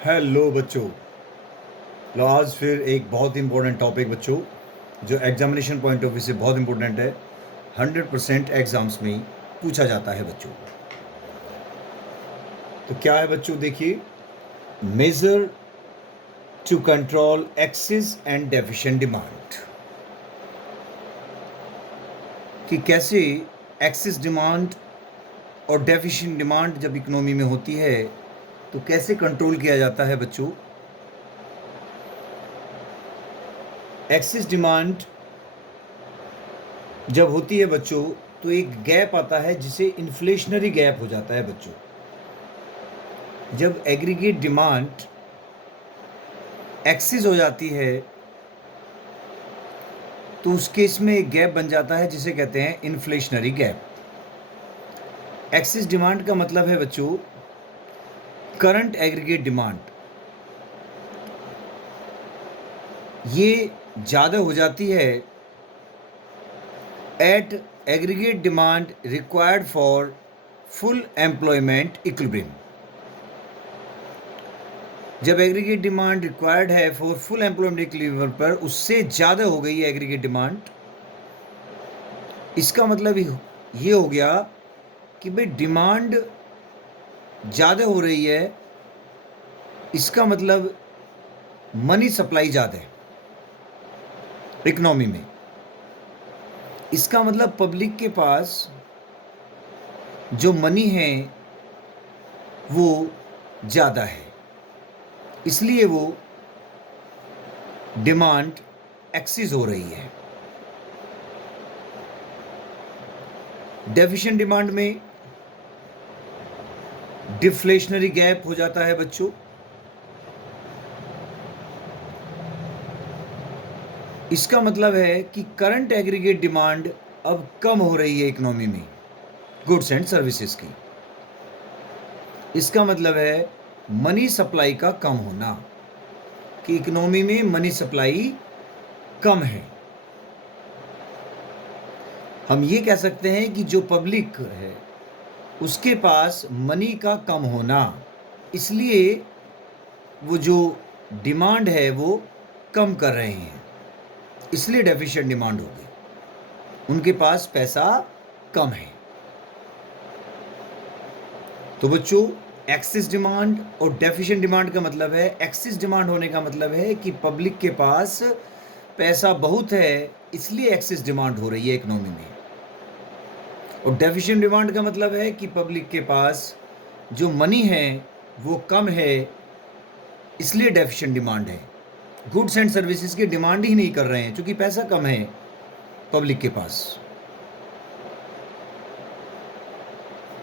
Hello बच्चों। लो आज फिर एक बहुत इंपॉर्टेंट टॉपिक बच्चों, जो एग्जामिनेशन पॉइंट ऑफ व्यू से बहुत इंपॉर्टेंट है। 100% एग्जाम्स में पूछा जाता है बच्चों। तो क्या है बच्चों, देखिए, measure to control excess and deficient demand. कि कैसे एक्सेस डिमांड और डेफिशिएंट डिमांड जब इकोनॉमी में होती है तो कैसे कंट्रोल किया जाता है बच्चों। एक्सेस डिमांड जब होती है बच्चों तो एक गैप आता है जिसे इन्फ्लेशनरी गैप हो जाता है बच्चों। जब एग्रीगेट डिमांड एक्सेस हो जाती है तो उस केस में एक गैप बन जाता है जिसे कहते हैं इन्फ्लेशनरी गैप। एक्सेस डिमांड का मतलब है बच्चों करंट एग्रीगेट डिमांड, ये ज़्यादा हो जाती है at aggregate demand required for full employment equilibrium. जब एग्रीगेट डिमांड रिक्वायर्ड है फॉर फुल एम्प्लॉयमेंट इक्विलिब्रियम पर उससे ज़्यादा हो गई है एग्रीगेट डिमांड, इसका मतलब ये हो गया कि भाई डिमांड ज़्यादा हो रही है, इसका मतलब मनी सप्लाई ज़्यादा है इकोनॉमी में। इसका मतलब पब्लिक के पास जो मनी है वो ज़्यादा है, इसलिए वो डिमांड एक्सेस हो रही है। डेफिशिएंट डिमांड में डिफ्लेशनरी गैप हो जाता है बच्चों। इसका मतलब है कि करंट एग्रीगेट डिमांड अब कम हो रही है इकोनॉमी में गुड्स एंड सर्विसेज की। इसका मतलब है मनी सप्लाई का कम होना, कि इकोनॉमी में मनी सप्लाई कम है। हम ये कह सकते हैं कि जो पब्लिक है उसके पास मनी का कम होना, इसलिए वो जो डिमांड है वो कम कर रहे हैं, इसलिए डेफिशिएंट डिमांड होगी, उनके पास पैसा कम है। तो बच्चों एक्सेस डिमांड और डेफिशिएंट डिमांड का मतलब है, एक्सेस डिमांड होने का मतलब है कि पब्लिक के पास पैसा बहुत है इसलिए एक्सेस डिमांड हो रही है इकोनॉमी में, और डेफिशिएंट डिमांड का मतलब है कि पब्लिक के पास जो मनी है वो कम है इसलिए डेफिशिएंट डिमांड है। गुड्स एंड सर्विसेज की डिमांड ही नहीं कर रहे हैं क्योंकि पैसा कम है पब्लिक के पास।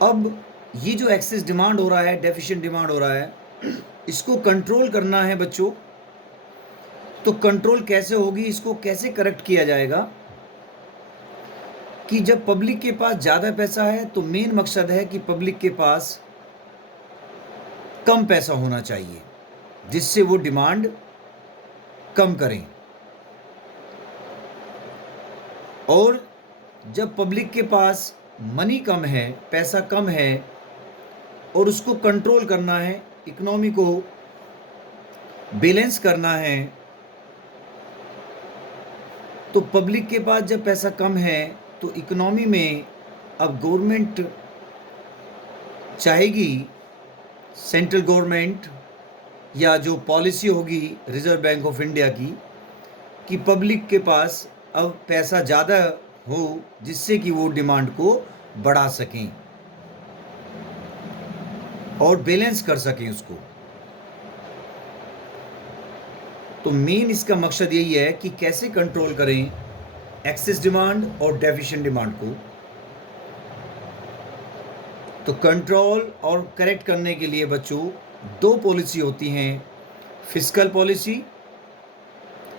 अब ये जो एक्सेस डिमांड हो रहा है, डेफिशिएंट डिमांड हो रहा है, इसको कंट्रोल करना है बच्चों। तो कंट्रोल कैसे होगी, इसको कैसे करेक्ट किया जाएगा कि जब पब्लिक के पास ज़्यादा पैसा है तो मेन मकसद है कि पब्लिक के पास कम पैसा होना चाहिए जिससे वो डिमांड कम करें। और जब पब्लिक के पास मनी कम है, पैसा कम है, और उसको कंट्रोल करना है, इकोनॉमी को बैलेंस करना है, तो पब्लिक के पास जब पैसा कम है तो इकोनॉमी में अब गवर्नमेंट चाहेगी, सेंट्रल गवर्नमेंट या जो पॉलिसी होगी रिजर्व बैंक ऑफ इंडिया की, कि पब्लिक के पास अब पैसा ज़्यादा हो जिससे कि वो डिमांड को बढ़ा सकें और बैलेंस कर सकें उसको। तो मेन इसका मकसद यही है कि कैसे कंट्रोल करें एक्सेस डिमांड और डेफिशिएंट डिमांड को। तो कंट्रोल और करेक्ट करने के लिए बच्चों दो पॉलिसी होती हैं, फिस्कल पॉलिसी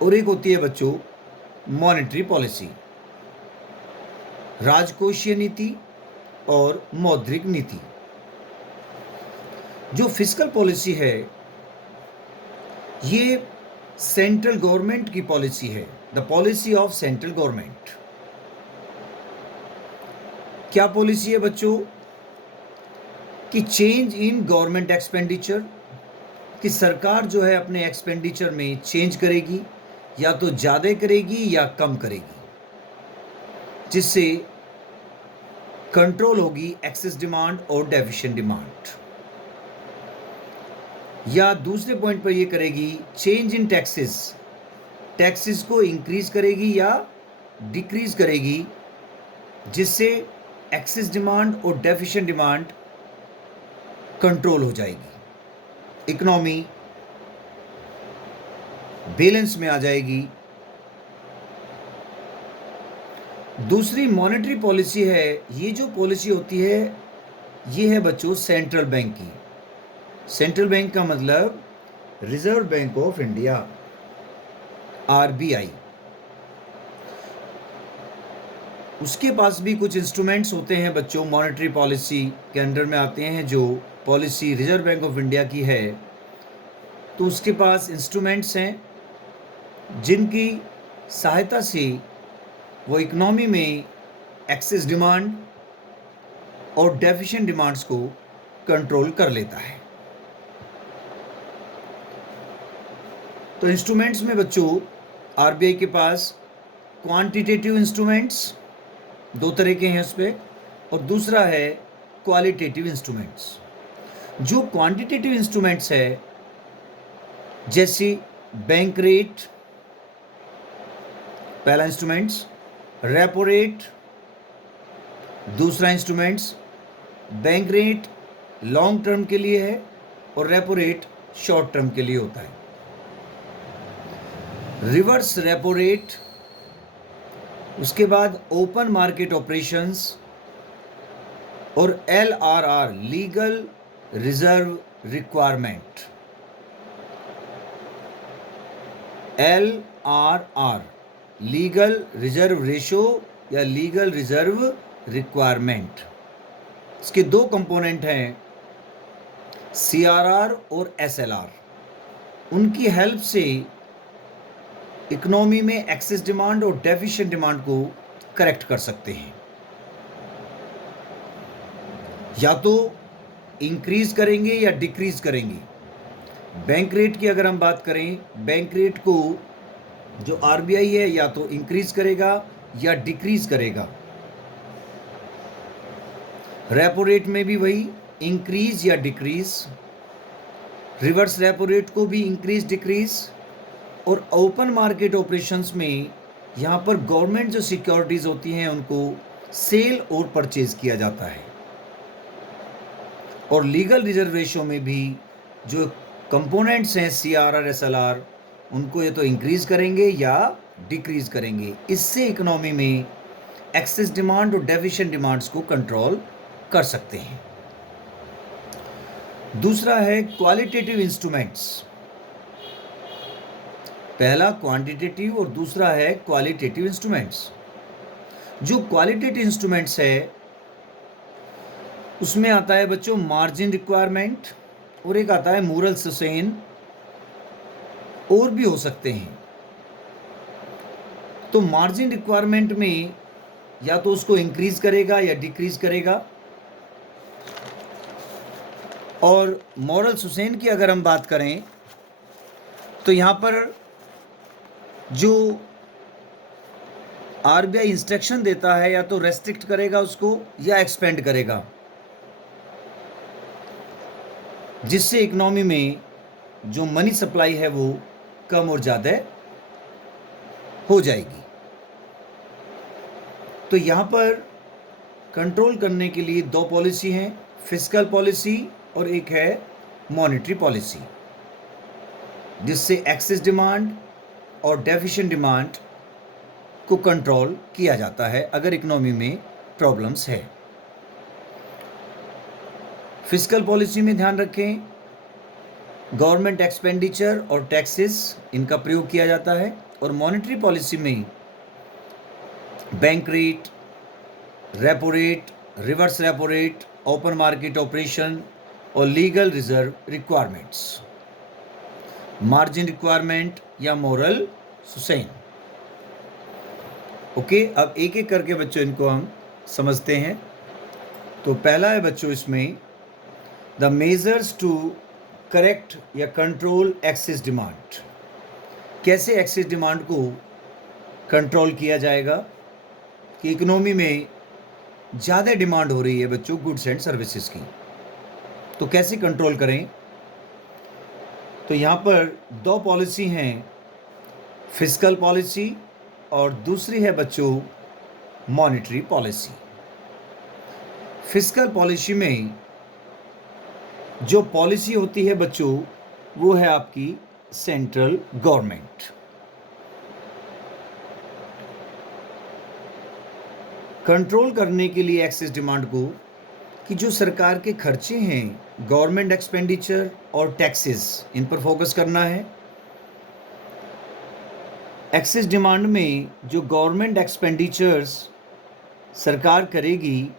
और एक होती है बच्चों मॉनेटरी पॉलिसी, राजकोषीय नीति और मौद्रिक नीति। जो फिस्कल पॉलिसी है ये सेंट्रल गवर्नमेंट की पॉलिसी है, the policy of central government. क्या पॉलिसी है बच्चों कि चेंज इन गवर्नमेंट एक्सपेंडिचर, कि सरकार जो है अपने एक्सपेंडिचर में चेंज करेगी, या तो ज़्यादा करेगी या कम करेगी, जिससे कंट्रोल होगी एक्सेस डिमांड और डेफिशिएंट डिमांड। या दूसरे पॉइंट पर ये करेगी चेंज इन टैक्सेस को इंक्रीज करेगी या डिक्रीज करेगी, जिससे एक्सेस डिमांड और डेफिशिएंट डिमांड कंट्रोल हो जाएगी, इकोनॉमी बैलेंस में आ जाएगी। दूसरी मॉनेटरी पॉलिसी है। ये जो पॉलिसी होती है ये है बच्चों सेंट्रल बैंक की। सेंट्रल बैंक का मतलब reserve bank of India, RBI. उसके पास भी कुछ इंस्ट्रूमेंट्स होते हैं बच्चों, मॉनेटरी पॉलिसी के अंडर में आते हैं। जो policy reserve bank of India की है तो उसके पास इंस्ट्रूमेंट्स हैं जिनकी सहायता से वो इकोनॉमी में एक्सेस डिमांड और डेफिशिएंट डिमांड्स को कंट्रोल कर लेता है। तो इंस्ट्रूमेंट्स में बच्चों आरबीआई के पास क्वांटिटेटिव इंस्ट्रूमेंट्स दो तरह के हैं उस पर, और दूसरा है क्वालिटेटिव इंस्ट्रूमेंट्स। जो क्वांटिटेटिव इंस्ट्रूमेंट्स है जैसे बैंक रेट पहला इंस्ट्रूमेंट्स, रेपो रेट दूसरा instruments. Bank rate long term के लिए है और रेपो रेट शॉर्ट टर्म के लिए होता है। रिवर्स रेपो रेट, उसके बाद ओपन मार्केट ऑपरेशंस और LRR legal reserve requirement. LRR legal reserve ratio या लीगल रिजर्व रिक्वायरमेंट। इसके दो कंपोनेंट हैं, सीआरआर और एसएलआर। उनकी हेल्प से इकोनॉमी में एक्सेस डिमांड और डेफिशिएंट डिमांड को करेक्ट कर सकते हैं। या तो इंक्रीज करेंगे या डिक्रीज करेंगे। बैंक रेट की अगर हम बात करें, बैंक रेट को जो आरबीआई है या तो इंक्रीज करेगा या डिक्रीज करेगा। रेपो रेट में भी वही इंक्रीज या डिक्रीज। रिवर्स रेपो रेट को भी इंक्रीज डिक्रीज। और ओपन मार्केट ऑपरेशंस में यहाँ पर गवर्नमेंट जो सिक्योरिटीज होती हैं उनको सेल और परचेज किया जाता है। और लीगल रिजर्व रेशो में भी जो कंपोनेंट्स हैं सीआरआर एसएलआर, उनको ये तो इंक्रीज करेंगे या डिक्रीज करेंगे। इससे इकोनॉमी में एक्सेस डिमांड और डेफिशिएंट डिमांड्स को कंट्रोल कर सकते हैं। दूसरा है क्वालिटेटिव इंस्ट्रूमेंट्स। पहला क्वांटिटेटिव और दूसरा है क्वालिटेटिव इंस्ट्रूमेंट्स। जो क्वालिटेटिव इंस्ट्रूमेंट्स है उसमें आता है बच्चों मार्जिन रिक्वायरमेंट और एक आता है मोरल सस्टेन, और भी हो सकते हैं। तो मार्जिन रिक्वायरमेंट में या तो उसको इंक्रीज करेगा या डिक्रीज करेगा। और मोरल सस्टेन की अगर हम बात करें तो यहाँ पर जो आरबीआई इंस्ट्रक्शन देता है या तो रेस्ट्रिक्ट करेगा उसको या एक्सपेंड करेगा, जिससे इकोनॉमी में जो मनी सप्लाई है वो कम और ज़्यादा हो जाएगी। तो यहाँ पर कंट्रोल करने के लिए दो पॉलिसी हैं, फिस्कल पॉलिसी और एक है मॉनेटरी पॉलिसी, जिससे एक्सेस डिमांड और डेफिशिएंट डिमांड को कंट्रोल किया जाता है अगर इकोनॉमी में प्रॉब्लम्स है। फिस्कल पॉलिसी में ध्यान रखें गवर्नमेंट एक्सपेंडिचर और टैक्सेस इनका प्रयोग किया जाता है। और मॉनेटरी पॉलिसी में bank rate, repo rate, reverse repo rate, open market operation और legal reserve requirements, margin requirement या मोरल सस्टेन। ओके, अब एक एक करके बच्चों इनको हम समझते हैं। तो पहला है बच्चों इसमें द मेजर्स टू करेक्ट या कंट्रोल एक्सेस डिमांड। कैसे एक्सेस डिमांड को कंट्रोल किया जाएगा कि इकोनॉमी में ज़्यादा डिमांड हो रही है बच्चों गुड्स एंड सर्विसेज की, तो कैसे कंट्रोल करें। तो यहाँ पर दो पॉलिसी हैं, फिस्कल पॉलिसी और दूसरी है बच्चों मॉनेटरी पॉलिसी। फिस्कल पॉलिसी में जो पॉलिसी होती है बच्चों वो है आपकी सेंट्रल गवर्नमेंट। कंट्रोल करने के लिए एक्सेस डिमांड को कि जो सरकार के खर्चे हैं, गवर्नमेंट एक्सपेंडिचर और टैक्सेस, इन पर फोकस करना है। एक्सेस डिमांड में जो गवर्नमेंट एक्सपेंडिचर्स सरकार करेगी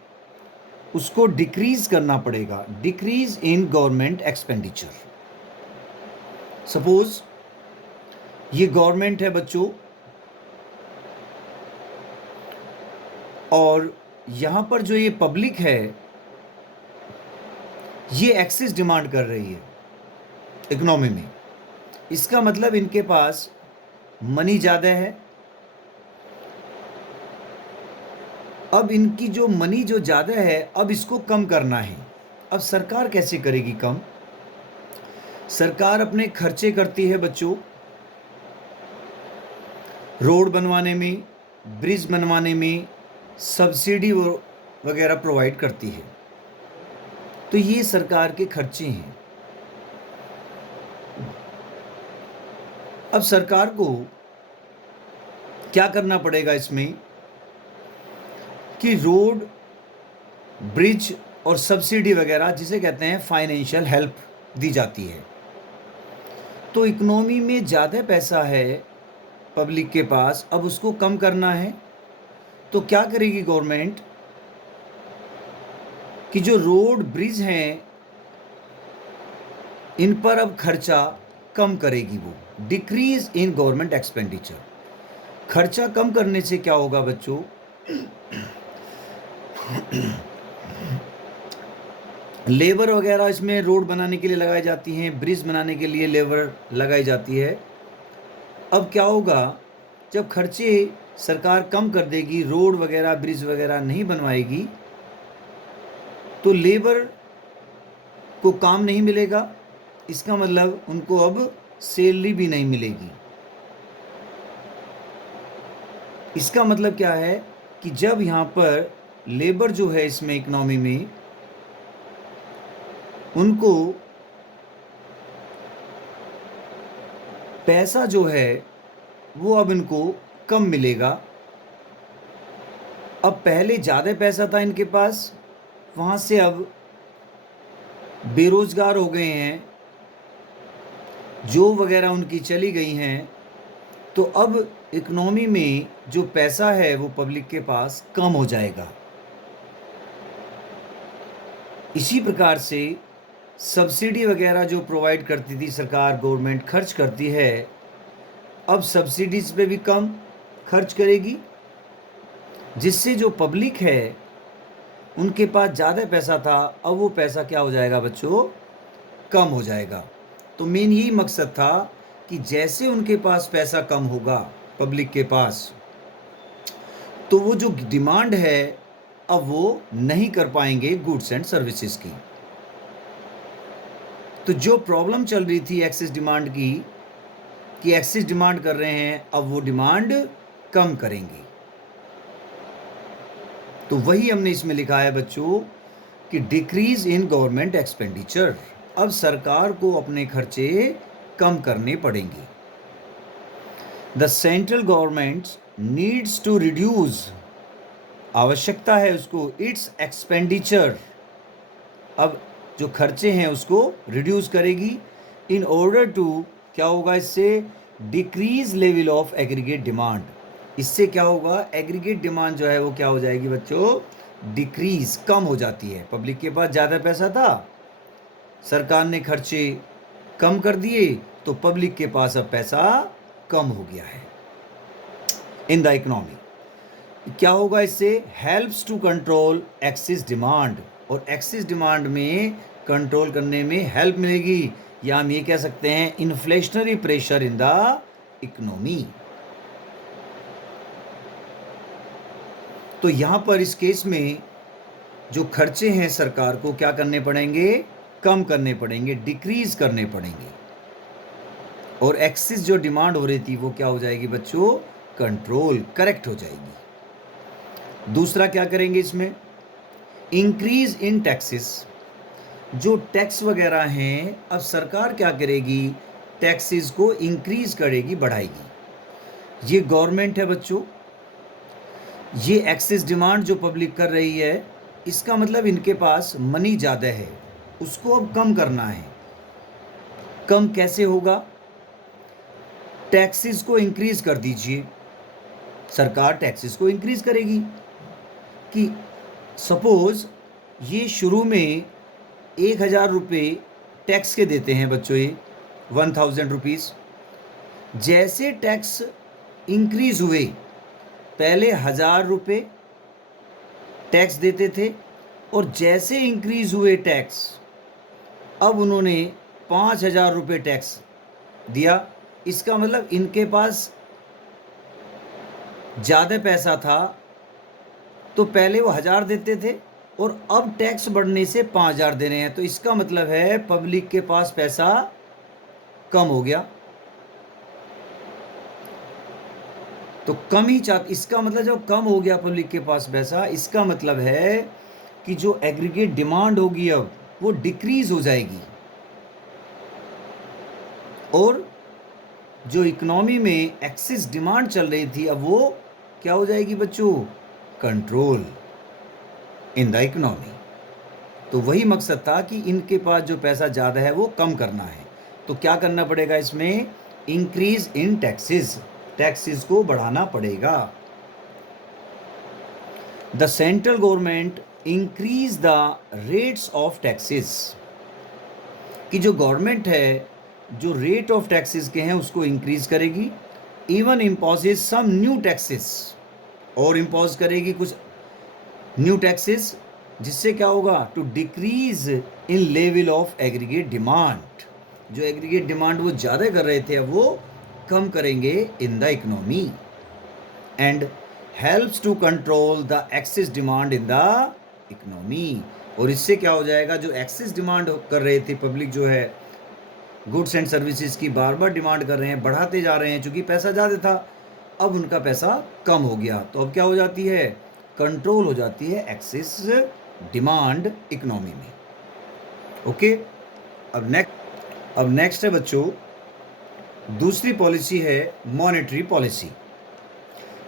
उसको डिक्रीज करना पड़ेगा, decrease in government expenditure. Suppose ये गवर्नमेंट है बच्चों और यहाँ पर जो ये पब्लिक है ये एक्सेस डिमांड कर रही है इकोनॉमी में। इसका मतलब इनके पास मनी ज़्यादा है। अब इनकी जो मनी जो ज़्यादा है अब इसको कम करना है। अब सरकार कैसे करेगी कम? सरकार अपने खर्चे करती है बच्चों रोड बनवाने में, ब्रिज बनवाने में, सब्सिडी वगैरह प्रोवाइड करती है। तो ये सरकार के खर्चे हैं। अब सरकार को क्या करना पड़ेगा इसमें कि रोड, ब्रिज और सब्सिडी वगैरह जिसे कहते हैं फाइनेंशियल हेल्प दी जाती है। तो इकोनॉमी में ज़्यादा पैसा है पब्लिक के पास, अब उसको कम करना है। तो क्या करेगी गवर्नमेंट कि जो रोड, ब्रिज हैं इन पर अब खर्चा कम करेगी, वो डिक्रीज इन गवर्नमेंट एक्सपेंडिचर। खर्चा कम करने से क्या होगा बच्चों, लेबर वगैरह इसमें रोड बनाने के लिए लगाई जाती हैं, ब्रिज बनाने के लिए लेबर लगाई जाती है। अब क्या होगा जब खर्चे सरकार कम कर देगी, रोड वगैरह ब्रिज वगैरह नहीं बनवाएगी, तो लेबर को काम नहीं मिलेगा। इसका मतलब उनको अब सैलरी भी नहीं मिलेगी। इसका मतलब क्या है कि जब यहाँ पर लेबर जो है इसमें इकोनॉमी में उनको पैसा जो है वो अब इनको कम मिलेगा। अब पहले ज़्यादा पैसा था इनके पास, वहाँ से अब बेरोजगार हो गए हैं, जॉब वगैरह उनकी चली गई हैं। तो अब इकोनॉमी में जो पैसा है वो पब्लिक के पास कम हो जाएगा। इसी प्रकार से सब्सिडी वगैरह जो प्रोवाइड करती थी सरकार, गवर्नमेंट खर्च करती है, अब सब्सिडीज़ पे भी कम खर्च करेगी, जिससे जो पब्लिक है उनके पास ज़्यादा पैसा था, अब वो पैसा क्या हो जाएगा बच्चों, कम हो जाएगा। तो मेन यही मकसद था कि जैसे उनके पास पैसा कम होगा पब्लिक के पास, तो वो जो डिमांड है अब वो नहीं कर पाएंगे गुड्स एंड सर्विसेज की। तो जो प्रॉब्लम चल रही थी एक्सेस डिमांड की कि एक्सेस डिमांड कर रहे हैं, अब वो डिमांड कम करेंगे। तो वही हमने इसमें लिखा है बच्चों कि डिक्रीज इन गवर्नमेंट एक्सपेंडिचर। अब सरकार को अपने खर्चे कम करने पड़ेंगे। The central government needs to reduce, आवश्यकता है उसको, इट्स एक्सपेंडिचर, अब जो खर्चे हैं उसको रिड्यूस करेगी। इन ऑर्डर टू, क्या होगा इससे, decrease level of aggregate demand. इससे क्या होगा, एग्रीगेट डिमांड जो है वो क्या हो जाएगी बच्चों, डिक्रीज, कम हो जाती है। पब्लिक के पास ज़्यादा पैसा था, सरकार ने खर्चे कम कर दिए, तो पब्लिक के पास अब पैसा कम हो गया है इन द इकोनॉमी। क्या होगा इससे, helps to control excess demand, और एक्सेस डिमांड में कंट्रोल करने में हेल्प मिलेगी। या हम ये कह सकते हैं inflationary pressure in the economy. तो यहां पर इस केस में जो खर्चे हैं सरकार को क्या करने पड़ेंगे, कम करने पड़ेंगे, डिक्रीज करने पड़ेंगे, और एक्सिस जो डिमांड हो रही थी वो क्या हो जाएगी बच्चों, कंट्रोल, करेक्ट हो जाएगी। दूसरा क्या करेंगे इसमें, इंक्रीज इन टैक्सेस। जो टैक्स वगैरह हैं अब सरकार क्या करेगी, टैक्सेस को इंक्रीज करेगी, बढ़ाएगी। ये गवर्नमेंट है बच्चों, ये एक्सेस डिमांड जो पब्लिक कर रही है, इसका मतलब इनके पास मनी ज़्यादा है, उसको अब कम करना है। कम कैसे होगा, टैक्सेस को इंक्रीज कर दीजिए। सरकार टैक्सेस को इंक्रीज करेगी कि सपोज ये शुरू में 1000 रुपये टैक्स के देते हैं बच्चों, ये 1000 रुपीज़। जैसे टैक्स इंक्रीज हुए, पहले 1000 रुपये टैक्स देते थे, और जैसे इंक्रीज हुए टैक्स, अब उन्होंने 5000 रुपये टैक्स दिया। इसका मतलब इनके पास ज़्यादा पैसा था, तो पहले वो 1000 देते थे और अब टैक्स बढ़ने से 5000 दे रहे हैं, तो इसका मतलब है पब्लिक के पास पैसा कम हो गया। तो कम ही इसका मतलब जब कम हो गया पब्लिक के पास पैसा, इसका मतलब है कि जो एग्रीगेट डिमांड होगी अब वो डिक्रीज हो जाएगी, और जो इकोनॉमी में एक्सेस डिमांड चल रही थी अब वो क्या हो जाएगी बच्चों, कंट्रोल इन द इकोनॉमी। तो वही मकसद था कि इनके पास जो पैसा ज़्यादा है वो कम करना है। तो क्या करना पड़ेगा इसमें, इंक्रीज इन टैक्सेस, टैक्सेस को बढ़ाना पड़ेगा। The central government increase the rates of taxes, कि जो गवर्नमेंट है जो रेट ऑफ टैक्सेस के हैं उसको इंक्रीज करेगी। Even imposes some new taxes, और इम्पोज करेगी कुछ न्यू टैक्सेस, जिससे क्या होगा, to decrease in level of aggregate demand. जो एग्रीगेट डिमांड वो ज़्यादा कर रहे थे अब वो कम करेंगे in the economy, and helps to control the excess demand in the economy. और इससे क्या हो जाएगा, जो एक्सेस डिमांड कर रहे थे पब्लिक जो है गुड्स एंड सर्विसेज की, बार बार डिमांड कर रहे हैं, बढ़ाते जा रहे हैं, क्योंकि पैसा ज़्यादा था, अब उनका पैसा कम हो गया, तो अब क्या हो जाती है, कंट्रोल हो जाती है एक्सेस डिमांड इकोनॉमी में। ओके, अब नेक्स्ट है बच्चों, दूसरी पॉलिसी है मॉनेटरी पॉलिसी।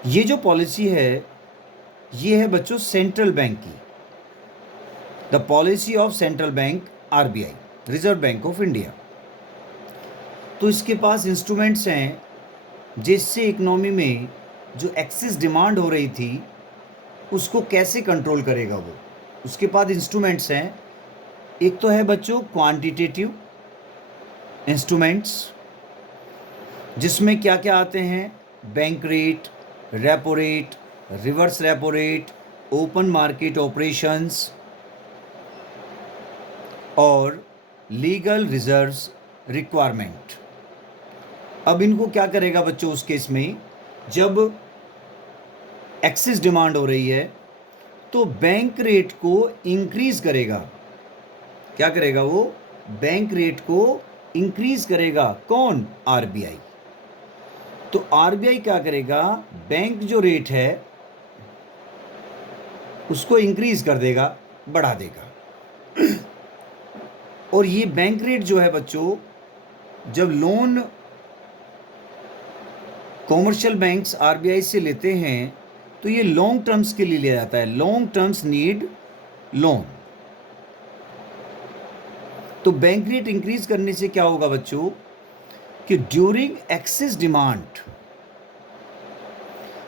ये जो पॉलिसी है ये है बच्चों सेंट्रल बैंक की, the policy of central bank RBI, reserve bank of India. तो इसके पास इंस्ट्रूमेंट्स हैं जिससे इकोनॉमी में जो एक्सेस डिमांड हो रही थी उसको कैसे कंट्रोल करेगा वो, उसके पास इंस्ट्रूमेंट्स हैं। एक तो है बच्चों क्वांटिटेटिव इंस्ट्रूमेंट्स, जिसमें क्या क्या आते हैं, bank rate, repo rate, reverse repo rate, open market operations और लीगल रिजर्व्स रिक्वायरमेंट। अब इनको क्या करेगा बच्चों उस केस में, जब एक्सेस डिमांड हो रही है तो बैंक रेट को इंक्रीज करेगा। क्या करेगा वो, बैंक रेट को इंक्रीज करेगा, कौन, आरबीआई। तो आरबीआई क्या करेगा, बैंक जो रेट है उसको इंक्रीज कर देगा, बढ़ा देगा। और ये बैंक रेट जो है बच्चों, जब लोन कॉमर्शियल बैंक्स आरबीआई से लेते हैं तो ये लॉन्ग टर्म्स के लिए लिया जाता है, लॉन्ग टर्म्स नीड लोन। तो बैंक रेट इंक्रीज करने से क्या होगा बच्चों, कि during excess demand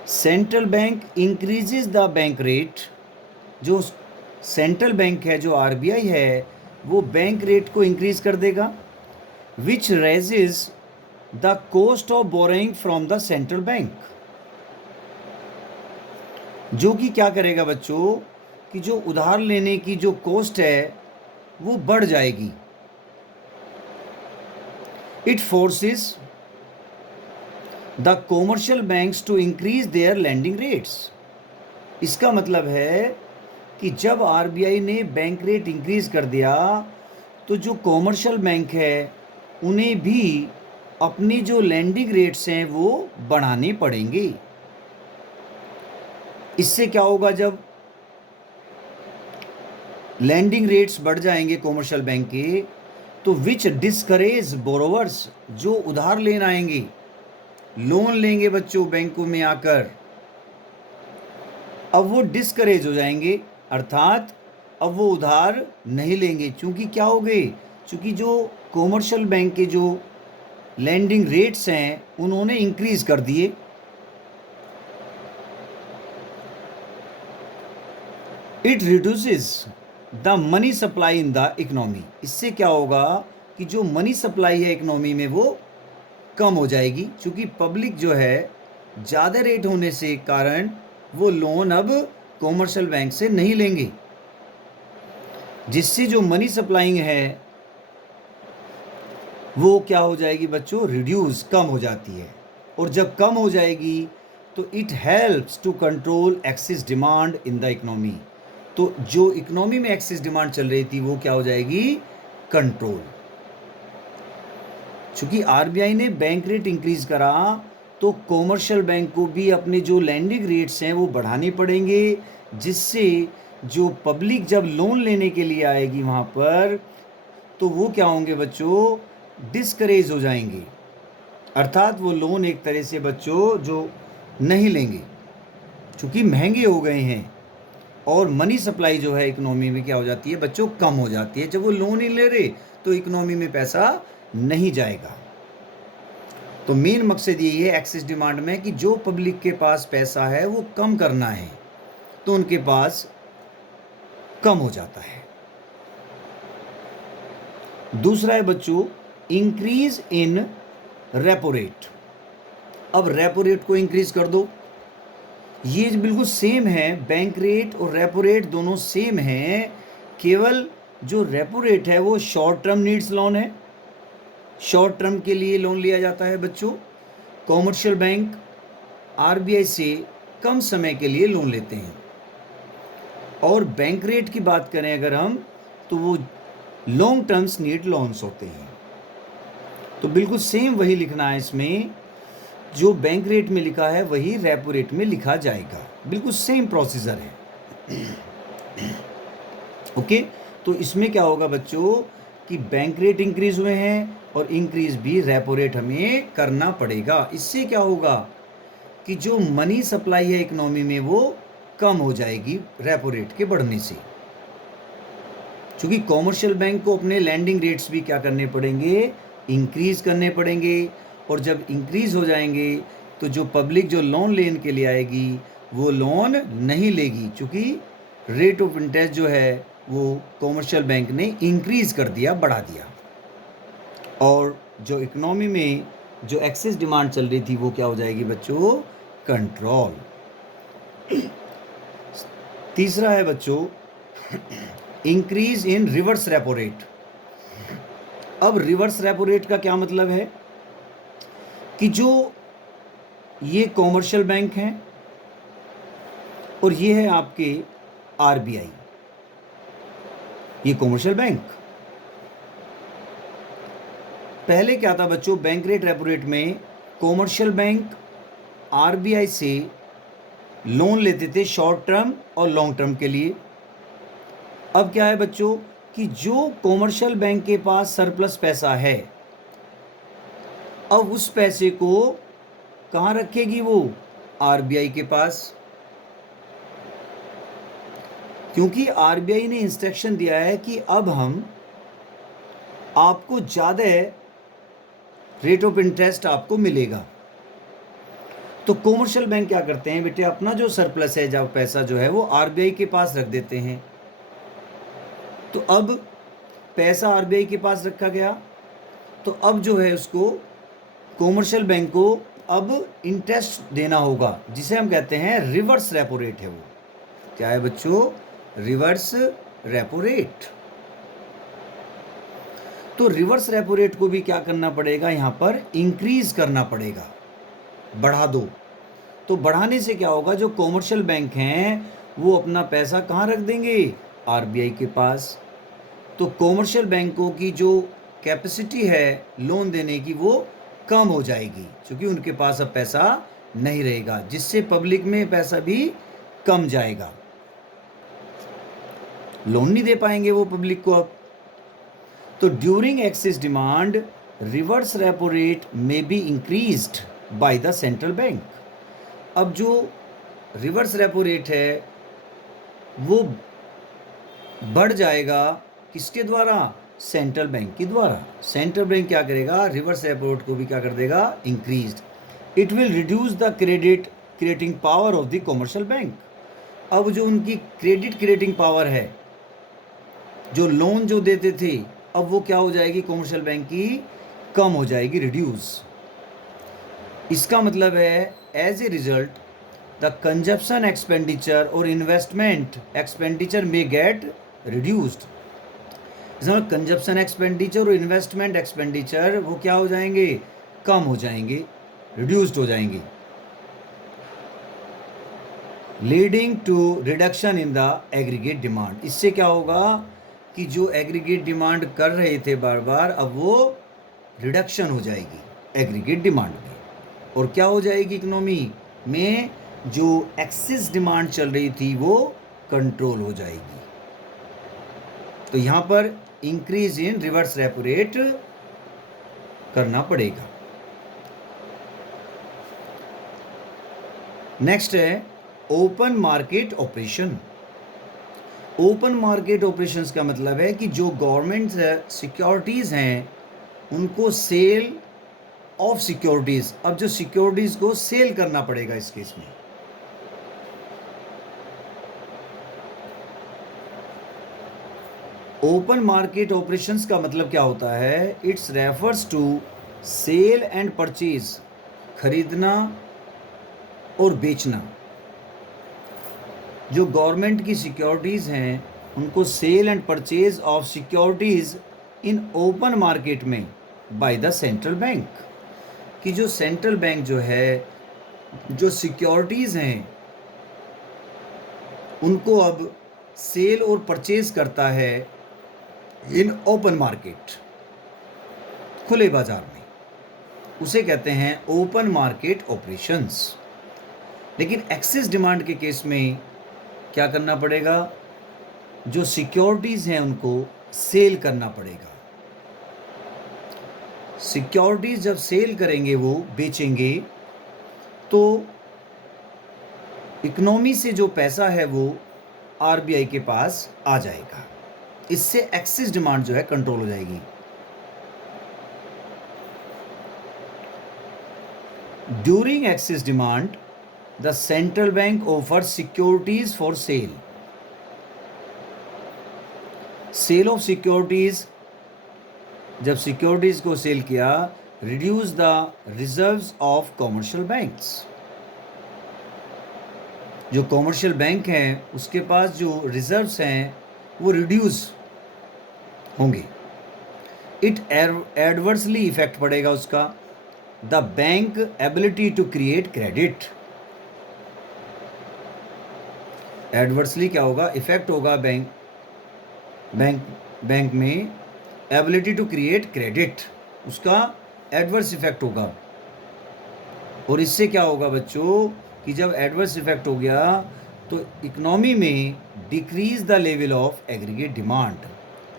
central bank increases the bank rate. जो सेंट्रल बैंक है, जो आरबीआई है, वो बैंक रेट को इंक्रीज कर देगा, which raises the cost of borrowing from the central bank. जो कि क्या करेगा बच्चों, कि जो उधार लेने की जो कॉस्ट है वो बढ़ जाएगी। It forces the commercial banks to increase their lending rates. इसका मतलब है कि जब आरबीआई ने बैंक रेट इंक्रीज कर दिया तो जो कॉमर्शियल बैंक है उन्हें भी अपनी जो लैंडिंग रेट्स हैं वो बढ़ाने पड़ेंगे। इससे क्या होगा, जब लैंडिंग रेट्स बढ़ जाएंगे कॉमर्शियल बैंक के, तो विच डिस्करेज बोरोवर्स, जो उधार लेने आएंगे, लोन लेंगे बच्चों बैंकों में आकर, अब वो डिस्करेज हो जाएंगे, अर्थात अब वो उधार नहीं लेंगे। चूंकि क्या हो गए, चूंकि जो कॉमर्शियल बैंक के जो लैंडिंग रेट्स हैं उन्होंने इंक्रीज कर दिए। It reduces the money supply in the economy. इससे क्या होगा कि जो मनी सप्लाई है इकोनॉमी में वो कम हो जाएगी, क्योंकि पब्लिक जो है ज़्यादा रेट होने से कारण वो लोन अब कॉमर्शियल बैंक से नहीं लेंगे, जिससे जो मनी सप्लाइंग है वो क्या हो जाएगी बच्चों, रिड्यूस, कम हो जाती है। और जब कम हो जाएगी तो it helps to control excess demand in the economy. तो जो इकोनॉमी में एक्सेस डिमांड चल रही थी वो क्या हो जाएगी, कंट्रोल। चूंकि आरबीआई ने बैंक रेट इंक्रीज करा तो कॉमर्शियल बैंक को भी अपने जो लैंडिंग रेट्स हैं वो बढ़ाने पड़ेंगे, जिससे जो पब्लिक जब लोन लेने के लिए आएगी वहाँ पर तो वो क्या होंगे बच्चों, डिस्करेज हो जाएंगे, अर्थात वो लोन एक तरह से बच्चों जो नहीं लेंगे, चूँकि महंगे हो गए हैं। और मनी सप्लाई जो है इकोनॉमी में क्या हो जाती है बच्चों, कम हो जाती है। जब वो लोन ही ले रहे तो इकोनॉमी में पैसा नहीं जाएगा। तो मेन मकसद यही है एक्सेस डिमांड में कि जो पब्लिक के पास पैसा है वो कम करना है, तो उनके पास कम हो जाता है। दूसरा है बच्चों इंक्रीज इन रेपो रेट। अब रेपो रेट को इंक्रीज कर दो, ये बिल्कुल सेम है, बैंक रेट और रेपो रेट दोनों सेम हैं, केवल जो रेपो रेट है वो शॉर्ट टर्म नीड्स लोन है, शॉर्ट टर्म के लिए लोन लिया जाता है बच्चों। कॉमर्शियल बैंक आरबीआई से कम समय के लिए लोन लेते हैं। और बैंक रेट की बात करें अगर हम, तो वो लॉन्ग टर्म्स नीड लोन्स होते हैं। तो बिल्कुल सेम वही लिखना है इसमें, जो बैंक रेट में लिखा है वही रेपो रेट में लिखा जाएगा, बिल्कुल सेम प्रोसीजर है। ओके, तो इसमें क्या होगा बच्चों कि बैंक रेट इंक्रीज हुए हैं और इंक्रीज भी रेपो रेट हमें करना पड़ेगा। इससे क्या होगा कि जो मनी सप्लाई है इकोनॉमी में वो कम हो जाएगी रेपो रेट के बढ़ने से, क्योंकि कॉमर्शियल बैंक को अपने लैंडिंग रेट्स भी क्या करने पड़ेंगे, इंक्रीज करने पड़ेंगे। और जब इंक्रीज हो जाएंगे तो जो पब्लिक जो लोन लेने के लिए आएगी वो लोन नहीं लेगी, क्योंकि रेट ऑफ इंटरेस्ट जो है वो कॉमर्शियल बैंक ने इंक्रीज कर दिया, बढ़ा दिया। और जो इकोनॉमी में जो एक्सेस डिमांड चल रही थी वो क्या हो जाएगी बच्चों, कंट्रोल। तीसरा है बच्चों increase in reverse repo rate. अब रिवर्स रेपो रेट का क्या मतलब है कि जो ये कॉमर्शियल बैंक हैं और ये है आपके आरबीआई, ये कॉमर्शियल बैंक। पहले क्या था बच्चों, बैंक रेट रेपो रेट में कॉमर्शियल बैंक आरबीआई से लोन लेते थे शॉर्ट टर्म और लॉन्ग टर्म के लिए। अब क्या है बच्चों कि जो कॉमर्शियल बैंक के पास सरप्लस पैसा है, अब उस पैसे को कहाँ रखेगी वो, आरबीआई के पास, क्योंकि आरबीआई ने इंस्ट्रक्शन दिया है कि अब हम आपको ज़्यादा रेट ऑफ इंटरेस्ट आपको मिलेगा। तो कॉमर्शियल बैंक क्या करते हैं बेटे, अपना जो सरप्लस है, जब पैसा जो है वो आरबीआई के पास रख देते हैं। तो अब पैसा आरबीआई के पास रखा गया, तो अब जो है उसको कॉमर्शियल बैंक को अब इंटरेस्ट देना होगा, जिसे हम कहते हैं रिवर्स रेपो रेट है। वो क्या है बच्चों, रिवर्स रेपो रेट। तो रिवर्स रेपो रेट को भी क्या करना पड़ेगा, यहाँ पर इंक्रीज करना पड़ेगा, बढ़ा दो। तो बढ़ाने से क्या होगा, जो कॉमर्शियल बैंक हैं वो अपना पैसा कहाँ रख देंगे, आरबीआई के पास। तो कॉमर्शियल बैंकों की जो कैपेसिटी है लोन देने की वो कम हो जाएगी, क्योंकि उनके पास अब पैसा नहीं रहेगा, जिससे पब्लिक में पैसा भी कम जाएगा, लोन नहीं दे पाएंगे वो पब्लिक को अब। तो during excess demand reverse repo rate में be increased by the central bank. अब जो रिवर्स रेपो रेट है वो बढ़ जाएगा, किसके द्वारा, सेंट्रल बैंक के द्वारा। सेंट्रल बैंक क्या करेगा, रिवर्स रेपो रेट को भी क्या कर देगा, increased. It will reduce the credit creating power of the commercial bank. अब जो उनकी क्रेडिट क्रिएटिंग पावर है, जो लोन जो देते थे, अब वो क्या हो जाएगी, कॉमर्शियल बैंक की कम हो जाएगी, रिड्यूस। इसका मतलब है as a result the consumption expenditure और इन्वेस्टमेंट एक्सपेंडिचर में गेट रिड्यूस्ड। इसमें कंजप्शन एक्सपेंडिचर और इन्वेस्टमेंट एक्सपेंडिचर वो क्या हो जाएंगे, कम हो जाएंगे, रिड्यूस्ड हो जाएंगे, leading to reduction in the aggregate demand. इससे क्या होगा कि जो एग्रीगेट डिमांड कर रहे थे बार बार, अब वो रिडक्शन हो जाएगी एग्रीगेट डिमांड में। और क्या हो जाएगी, इकोनॉमी में जो एक्सेस डिमांड चल रही थी वो कंट्रोल हो जाएगी। तो यहाँ पर increase in reverse repo rate करना पड़ेगा। नेक्स्ट है open market operation. Open market operations का मतलब है कि जो गवर्नमेंट सिक्योरिटीज हैं उनको सेल ऑफ सिक्योरिटीज, अब जो सिक्योरिटीज को सेल करना पड़ेगा इस केस में। ओपन मार्केट ऑपरेशंस का मतलब क्या होता है, it's refers to sale and purchase, खरीदना और बेचना। जो गवर्नमेंट की सिक्योरिटीज़ हैं उनको sale and purchase of securities in open market में बाय द सेंट्रल बैंक, कि जो सेंट्रल बैंक जो है जो सिक्योरिटीज़ हैं उनको अब सेल और परचेज करता है इन ओपन मार्केट, खुले बाजार में, उसे कहते हैं ओपन मार्केट ऑपरेशंस। लेकिन एक्सेस डिमांड के केस में क्या करना पड़ेगा, जो सिक्योरिटीज़ हैं उनको सेल करना पड़ेगा। सिक्योरिटीज़ जब सेल करेंगे, वो बेचेंगे, तो इकोनॉमी से जो पैसा है वो आरबीआई के पास आ जाएगा। इससे एक्सेस डिमांड जो है कंट्रोल हो जाएगी। During excess demand the central bank offers securities for sale. Sale of securities, जब सिक्योरिटीज को सेल किया, reduce the reserves of commercial banks. जो कॉमर्शियल बैंक हैं उसके पास जो रिजर्व्स हैं वो रिड्यूस होंगे। इट एडवर्सली इफेक्ट पड़ेगा उसका the bank ability to create credit. Adversely क्या होगा, इफेक्ट होगा बैंक में एबिलिटी टू क्रिएट क्रेडिट, उसका एडवर्स इफेक्ट होगा। और इससे क्या होगा बच्चों कि जब एडवर्स इफेक्ट हो गया तो इकोनॉमी में decrease the level of aggregate demand.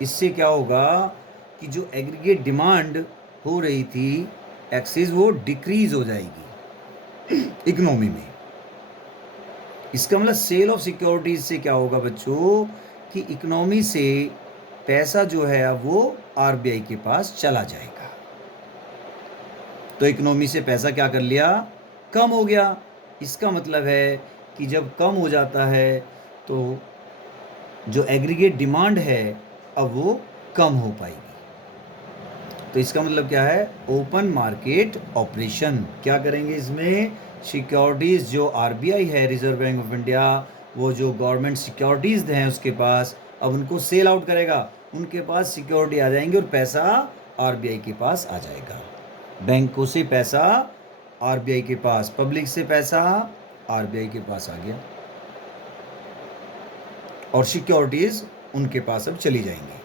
इससे क्या होगा कि जो एग्रीगेट डिमांड हो रही थी एक्सेस, वो डिक्रीज हो जाएगी इकोनॉमी में। इसका मतलब सेल ऑफ सिक्योरिटीज से क्या होगा बच्चों कि इकोनॉमी से पैसा जो है अब वो आरबीआई के पास चला जाएगा। तो इकोनॉमी से पैसा क्या कर लिया, कम हो गया। इसका मतलब है कि जब कम हो जाता है तो जो एग्रीगेट डिमांड है अब वो कम हो पाएगी। तो इसका मतलब क्या है, ओपन मार्केट ऑपरेशन। क्या करेंगे इसमें, सिक्योरिटीज़ जो आरबीआई है, रिजर्व बैंक ऑफ इंडिया, वो जो गवर्नमेंट सिक्योरिटीज़ हैं उसके पास, अब उनको सेल आउट करेगा, उनके पास सिक्योरिटी आ जाएंगी और पैसा आरबीआई के पास आ जाएगा। बैंकों से पैसा आरबीआई के पास, पब्लिक से पैसा आरबीआई के पास आ गया और सिक्योरिटीज उनके पास अब चली जाएंगी।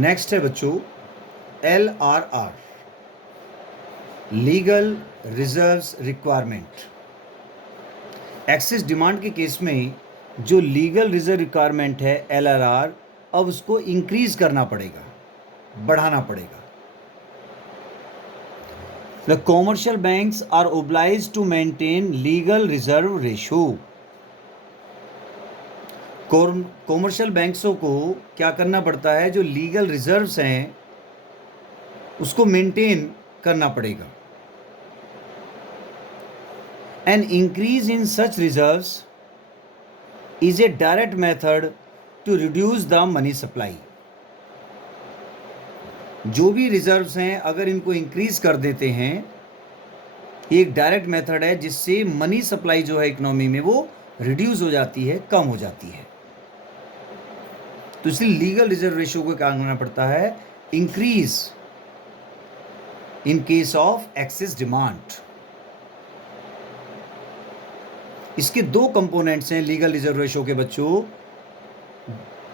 नेक्स्ट है बच्चों LRR, legal reserves requirement. Access demand के केस में जो लीगल रिजर्व रिक्वायरमेंट है LRR, अब उसको इंक्रीज करना पड़ेगा, बढ़ाना पड़ेगा। The commercial banks are obliged to maintain legal reserve ratio. Commercial बैंक्सों को क्या करना पड़ता है, जो लीगल रिजर्व्स हैं उसको मेंटेन करना पड़ेगा। An increase in such reserves is a direct method to reduce the money supply. जो भी रिजर्व्स हैं अगर इनको इंक्रीज कर देते हैं, ये एक डायरेक्ट मेथड है जिससे मनी सप्लाई जो है इकोनॉमी में वो रिड्यूस हो जाती है, कम हो जाती है। तो इसलिए लीगल रिजर्व रेशियो को क्या करना पड़ता है, increase in case of excess demand. इसके दो कंपोनेंट्स हैं लीगल रिजर्व रेशियो के बच्चों,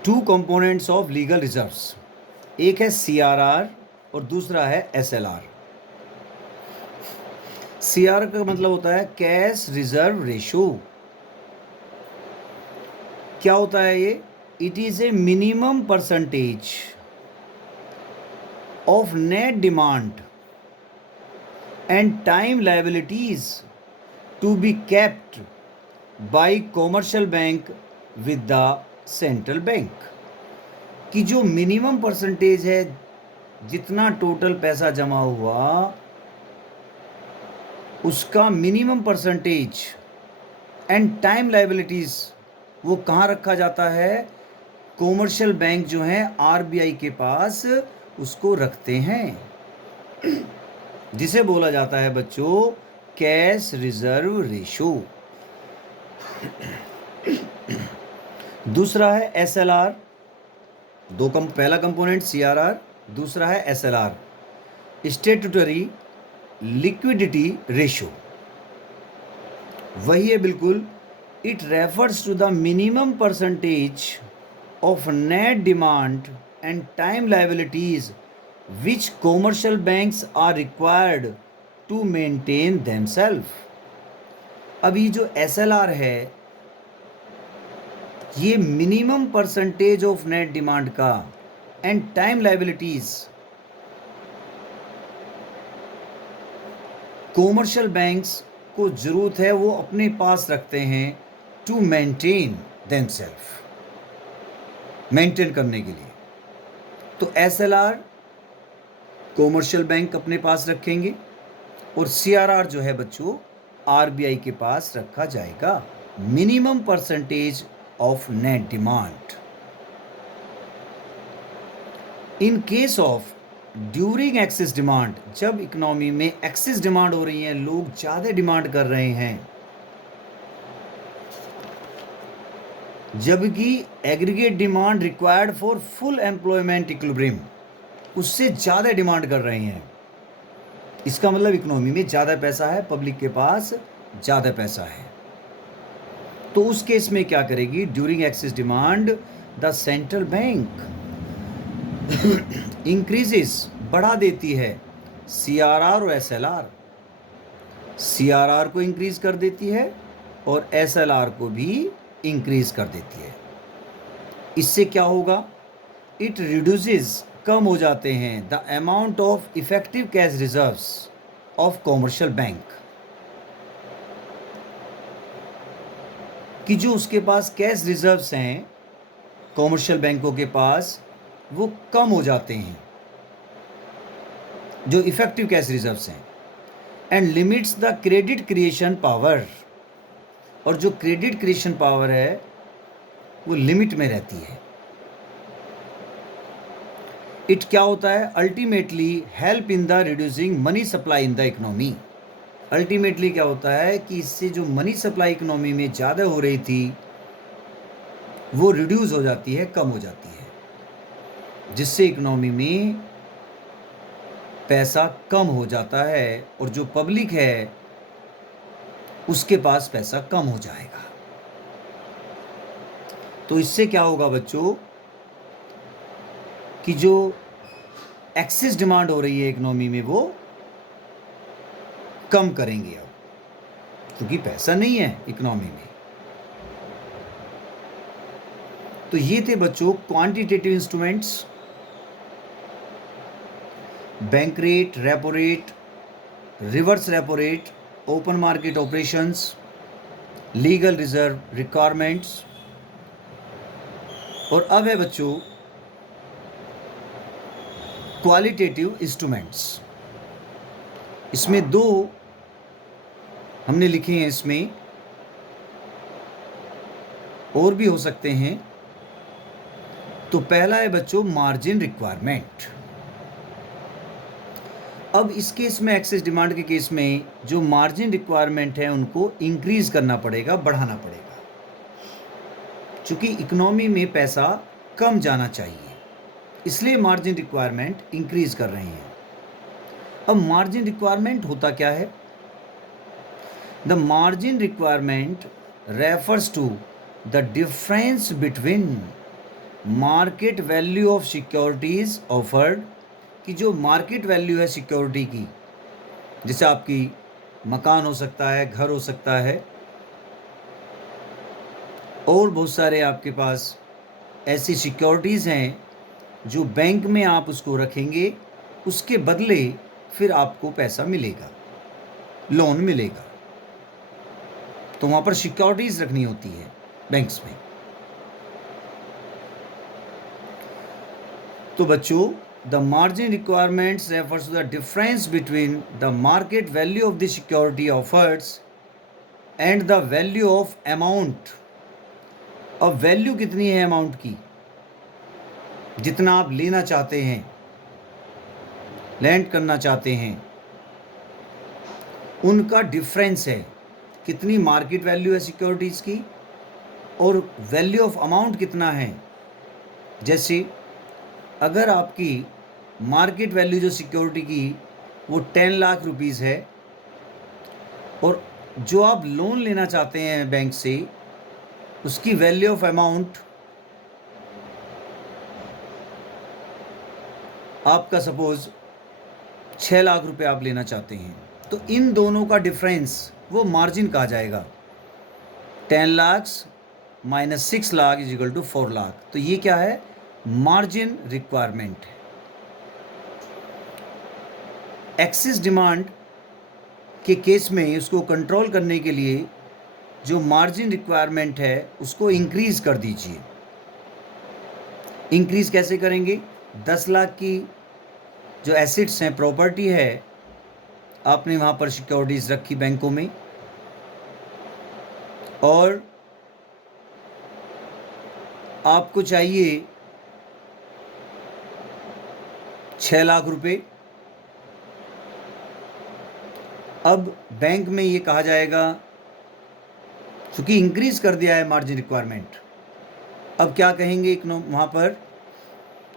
two components of legal reserves, एक है CRR और दूसरा है SLR। CRR का मतलब होता है कैश रिजर्व रेशियो। क्या होता है ये, it is a minimum percentage of net demand and time liabilities to be kept by commercial bank with the central bank. कि जो मिनिमम परसेंटेज है, जितना टोटल पैसा जमा हुआ उसका minimum percentage and time liabilities वो कहाँ रखा जाता है, कॉमर्शियल बैंक जो हैं आरबीआई के पास उसको रखते हैं, जिसे बोला जाता है बच्चों कैश रिजर्व रेशो। दूसरा है SLR, पहला कंपोनेंट CRR, दूसरा है SLR, स्टेट्यूटरी लिक्विडिटी रेशो। वही है बिल्कुल, it refers to the minimum percentage of net demand and time liabilities which commercial banks are required to maintain themselves. अभी जो SLR है ये minimum percentage of net demand का and time liabilities commercial banks को जरूरत है वो अपने पास रखते हैं टू मेंटेन देमसेल्फ, मेंटेन करने के लिए। तो SLR कॉमर्शियल बैंक अपने पास रखेंगे और CRR जो है बच्चों आरबीआई के पास रखा जाएगा, minimum percentage of net demand. In case of during excess demand, जब इकोनॉमी में एक्सेस डिमांड हो रही है, लोग ज़्यादा डिमांड कर रहे हैं, जबकि aggregate demand required for full employment equilibrium, उससे ज़्यादा डिमांड कर रहे हैं, इसका मतलब इकोनॉमी में ज़्यादा पैसा है, पब्लिक के पास ज़्यादा पैसा है। तो उस केस में क्या करेगी, during excess demand the central bank increases, बढ़ा देती है CRR और SLR। CRR को इंक्रीज कर देती है और SLR को भी इंक्रीज कर देती है। इससे क्या होगा, इट रिड्यूसेस, कम हो जाते हैं the amount of effective cash reserves of commercial bank, कि जो उसके पास कैश रिजर्व्स हैं कॉमर्शियल बैंकों के पास वो कम हो जाते हैं, जो इफेक्टिव कैश रिजर्व्स हैं, and limits the credit creation power, और जो क्रेडिट क्रिएशन पावर है वो लिमिट में रहती है। इट क्या होता है, ultimately help in the reducing money supply in the economy. Ultimately क्या होता है कि इससे जो मनी सप्लाई इकोनॉमी में ज़्यादा हो रही थी वो रिड्यूस हो जाती है, कम हो जाती है, जिससे इकोनॉमी में पैसा कम हो जाता है और जो पब्लिक है उसके पास पैसा कम हो जाएगा। तो इससे क्या होगा बच्चों कि जो एक्सेस डिमांड हो रही है इकोनॉमी में वो कम करेंगे अब, क्योंकि पैसा नहीं है इकोनॉमी में। तो ये थे बच्चों quantitative instruments, bank rate, repo rate, reverse repo rate, open market operations, legal reserve requirements. और अब है बच्चों क्वालिटेटिव इंस्ट्रूमेंट्स। इसमें दो हमने लिखे हैं, इसमें और भी हो सकते हैं। तो पहला है बच्चों मार्जिन रिक्वायरमेंट। अब इस केस में, एक्सेस डिमांड के केस में, जो मार्जिन रिक्वायरमेंट है उनको इंक्रीज करना पड़ेगा, बढ़ाना पड़ेगा, क्योंकि इकोनॉमी में पैसा कम जाना चाहिए, इसलिए मार्जिन रिक्वायरमेंट इंक्रीज कर रहे हैं। अब मार्जिन रिक्वायरमेंट होता क्या है? The margin requirement refers to the difference between market value of securities offered, कि जो मार्केट वैल्यू है सिक्योरिटी की, जैसे आपकी मकान हो सकता है, घर हो सकता है, और बहुत सारे आपके पास ऐसी सिक्योरिटीज़ हैं जो बैंक में आप उसको रखेंगे, उसके बदले फिर आपको पैसा मिलेगा, लोन मिलेगा। तो वहाँ पर सिक्योरिटीज़ रखनी होती है बैंक्स में। तो बच्चों, the margin requirements refers to the difference between the market value of the security offers and the value of amount. अब वैल्यू कितनी है अमाउंट की, जितना आप लेना चाहते हैं, लैंड करना चाहते हैं, उनका डिफरेंस है, कितनी मार्केट वैल्यू है सिक्योरिटीज़ की और वैल्यू ऑफ अमाउंट कितना है। जैसे अगर आपकी मार्केट वैल्यू जो सिक्योरिटी की वो 10 लाख रुपीज़ है, और जो आप लोन लेना चाहते हैं बैंक से, उसकी वैल्यू ऑफ अमाउंट आपका सपोज 6 लाख रुपए आप लेना चाहते हैं, तो इन दोनों का डिफरेंस वो मार्जिन कहा जाएगा। 10 lakh minus 6 lakh is equal to 4 lakh. तो ये क्या है? मार्जिन रिक्वायरमेंट है। एक्सेस डिमांड के केस में उसको कंट्रोल करने के लिए जो मार्जिन रिक्वायरमेंट है उसको इंक्रीज कर दीजिए। इंक्रीज कैसे करेंगे? 10 लाख की जो एसेट्स हैं, प्रॉपर्टी है, आपने वहाँ पर सिक्योरिटीज़ रखी बैंकों में, और आपको चाहिए 6 लाख रुपए। अब बैंक में ये कहा जाएगा, क्योंकि इंक्रीज कर दिया है मार्जिन रिक्वायरमेंट, अब क्या कहेंगे वहाँ पर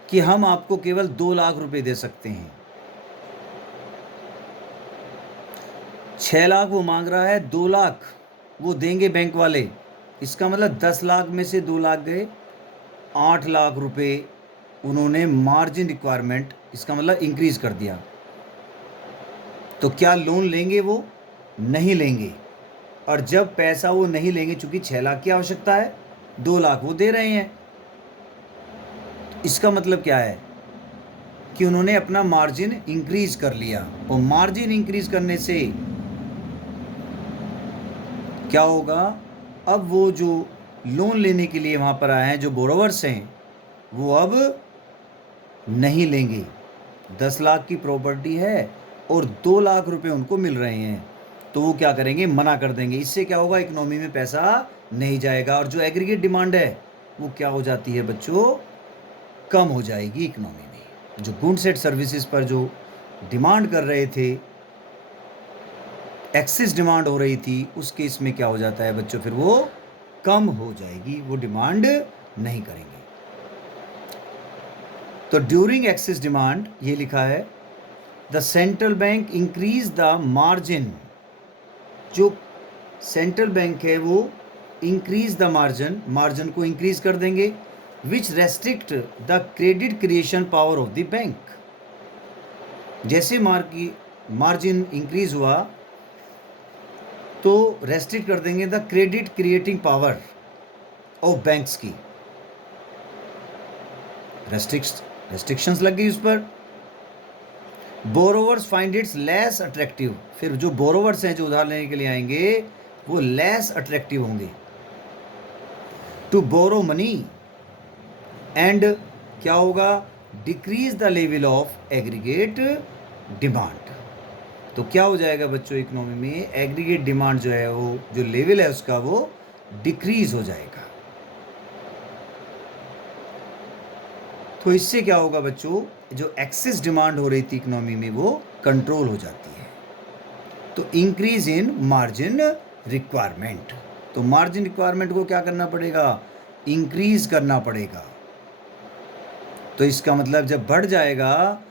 कि हम आपको केवल 2 लाख रुपए दे सकते हैं। 6 लाख वो मांग रहा है, 2 लाख वो देंगे बैंक वाले। इसका मतलब 10 लाख में से 2 लाख गए, 8 लाख रुपए उन्होंने मार्जिन रिक्वायरमेंट, इसका मतलब इंक्रीज कर दिया। तो क्या लोन लेंगे? वो नहीं लेंगे। और जब पैसा वो नहीं लेंगे, चूंकि 6 लाख की आवश्यकता है, 2 लाख वो दे रहे हैं, इसका मतलब क्या है कि उन्होंने अपना मार्जिन इंक्रीज कर लिया। और मार्जिन इंक्रीज करने से क्या होगा? अब वो जो लोन लेने के लिए वहाँ पर आए हैं, जो बोरोवर्स हैं, वो अब नहीं लेंगे। 10 लाख की प्रॉपर्टी है और 2 लाख रुपए उनको मिल रहे हैं, तो वो क्या करेंगे? मना कर देंगे। इससे क्या होगा? इकोनॉमी में पैसा नहीं जाएगा, और जो एग्रीगेट डिमांड है वो क्या हो जाती है बच्चों? कम हो जाएगी इकोनॉमी में। जो गुड्स एंड सर्विसेज पर जो डिमांड कर रहे थे, एक्सेस डिमांड हो रही थी, उस केस में क्या हो जाता है बच्चों? फिर वो कम हो जाएगी, वो डिमांड नहीं करेंगे। तो ड्यूरिंग एक्सेस डिमांड ये लिखा है the central bank increase the margin, जो सेंट्रल बैंक है वो इंक्रीज द मार्जिन को इंक्रीज कर देंगे, which restrict the credit creation power of the bank. जैसे मार्जिन इंक्रीज हुआ तो रेस्ट्रिक्ट कर देंगे the credit creating power of banks की, रेस्ट्रिक्शंस लग गई उस पर। Borrowers find its less attractive, फिर जो बोरोवर्स हैं जो उधार लेने के लिए आएंगे वो लेस अट्रैक्टिव होंगे टू बोरो मनी, एंड क्या होगा, decrease the level of aggregate demand. तो क्या हो जाएगा बच्चों, इकोनॉमी में एग्रीगेट डिमांड जो है वो जो लेवल है उसका वो डिक्रीज हो जाएगा। तो इससे क्या होगा बच्चों, जो एक्सेस डिमांड हो रही थी इकोनॉमी में वो कंट्रोल हो जाती है। तो इंक्रीज इन मार्जिन रिक्वायरमेंट, तो मार्जिन रिक्वायरमेंट को क्या करना पड़ेगा, इंक्रीज करना पड़ेगा। तो इसका मतलब जब बढ़ जाएगा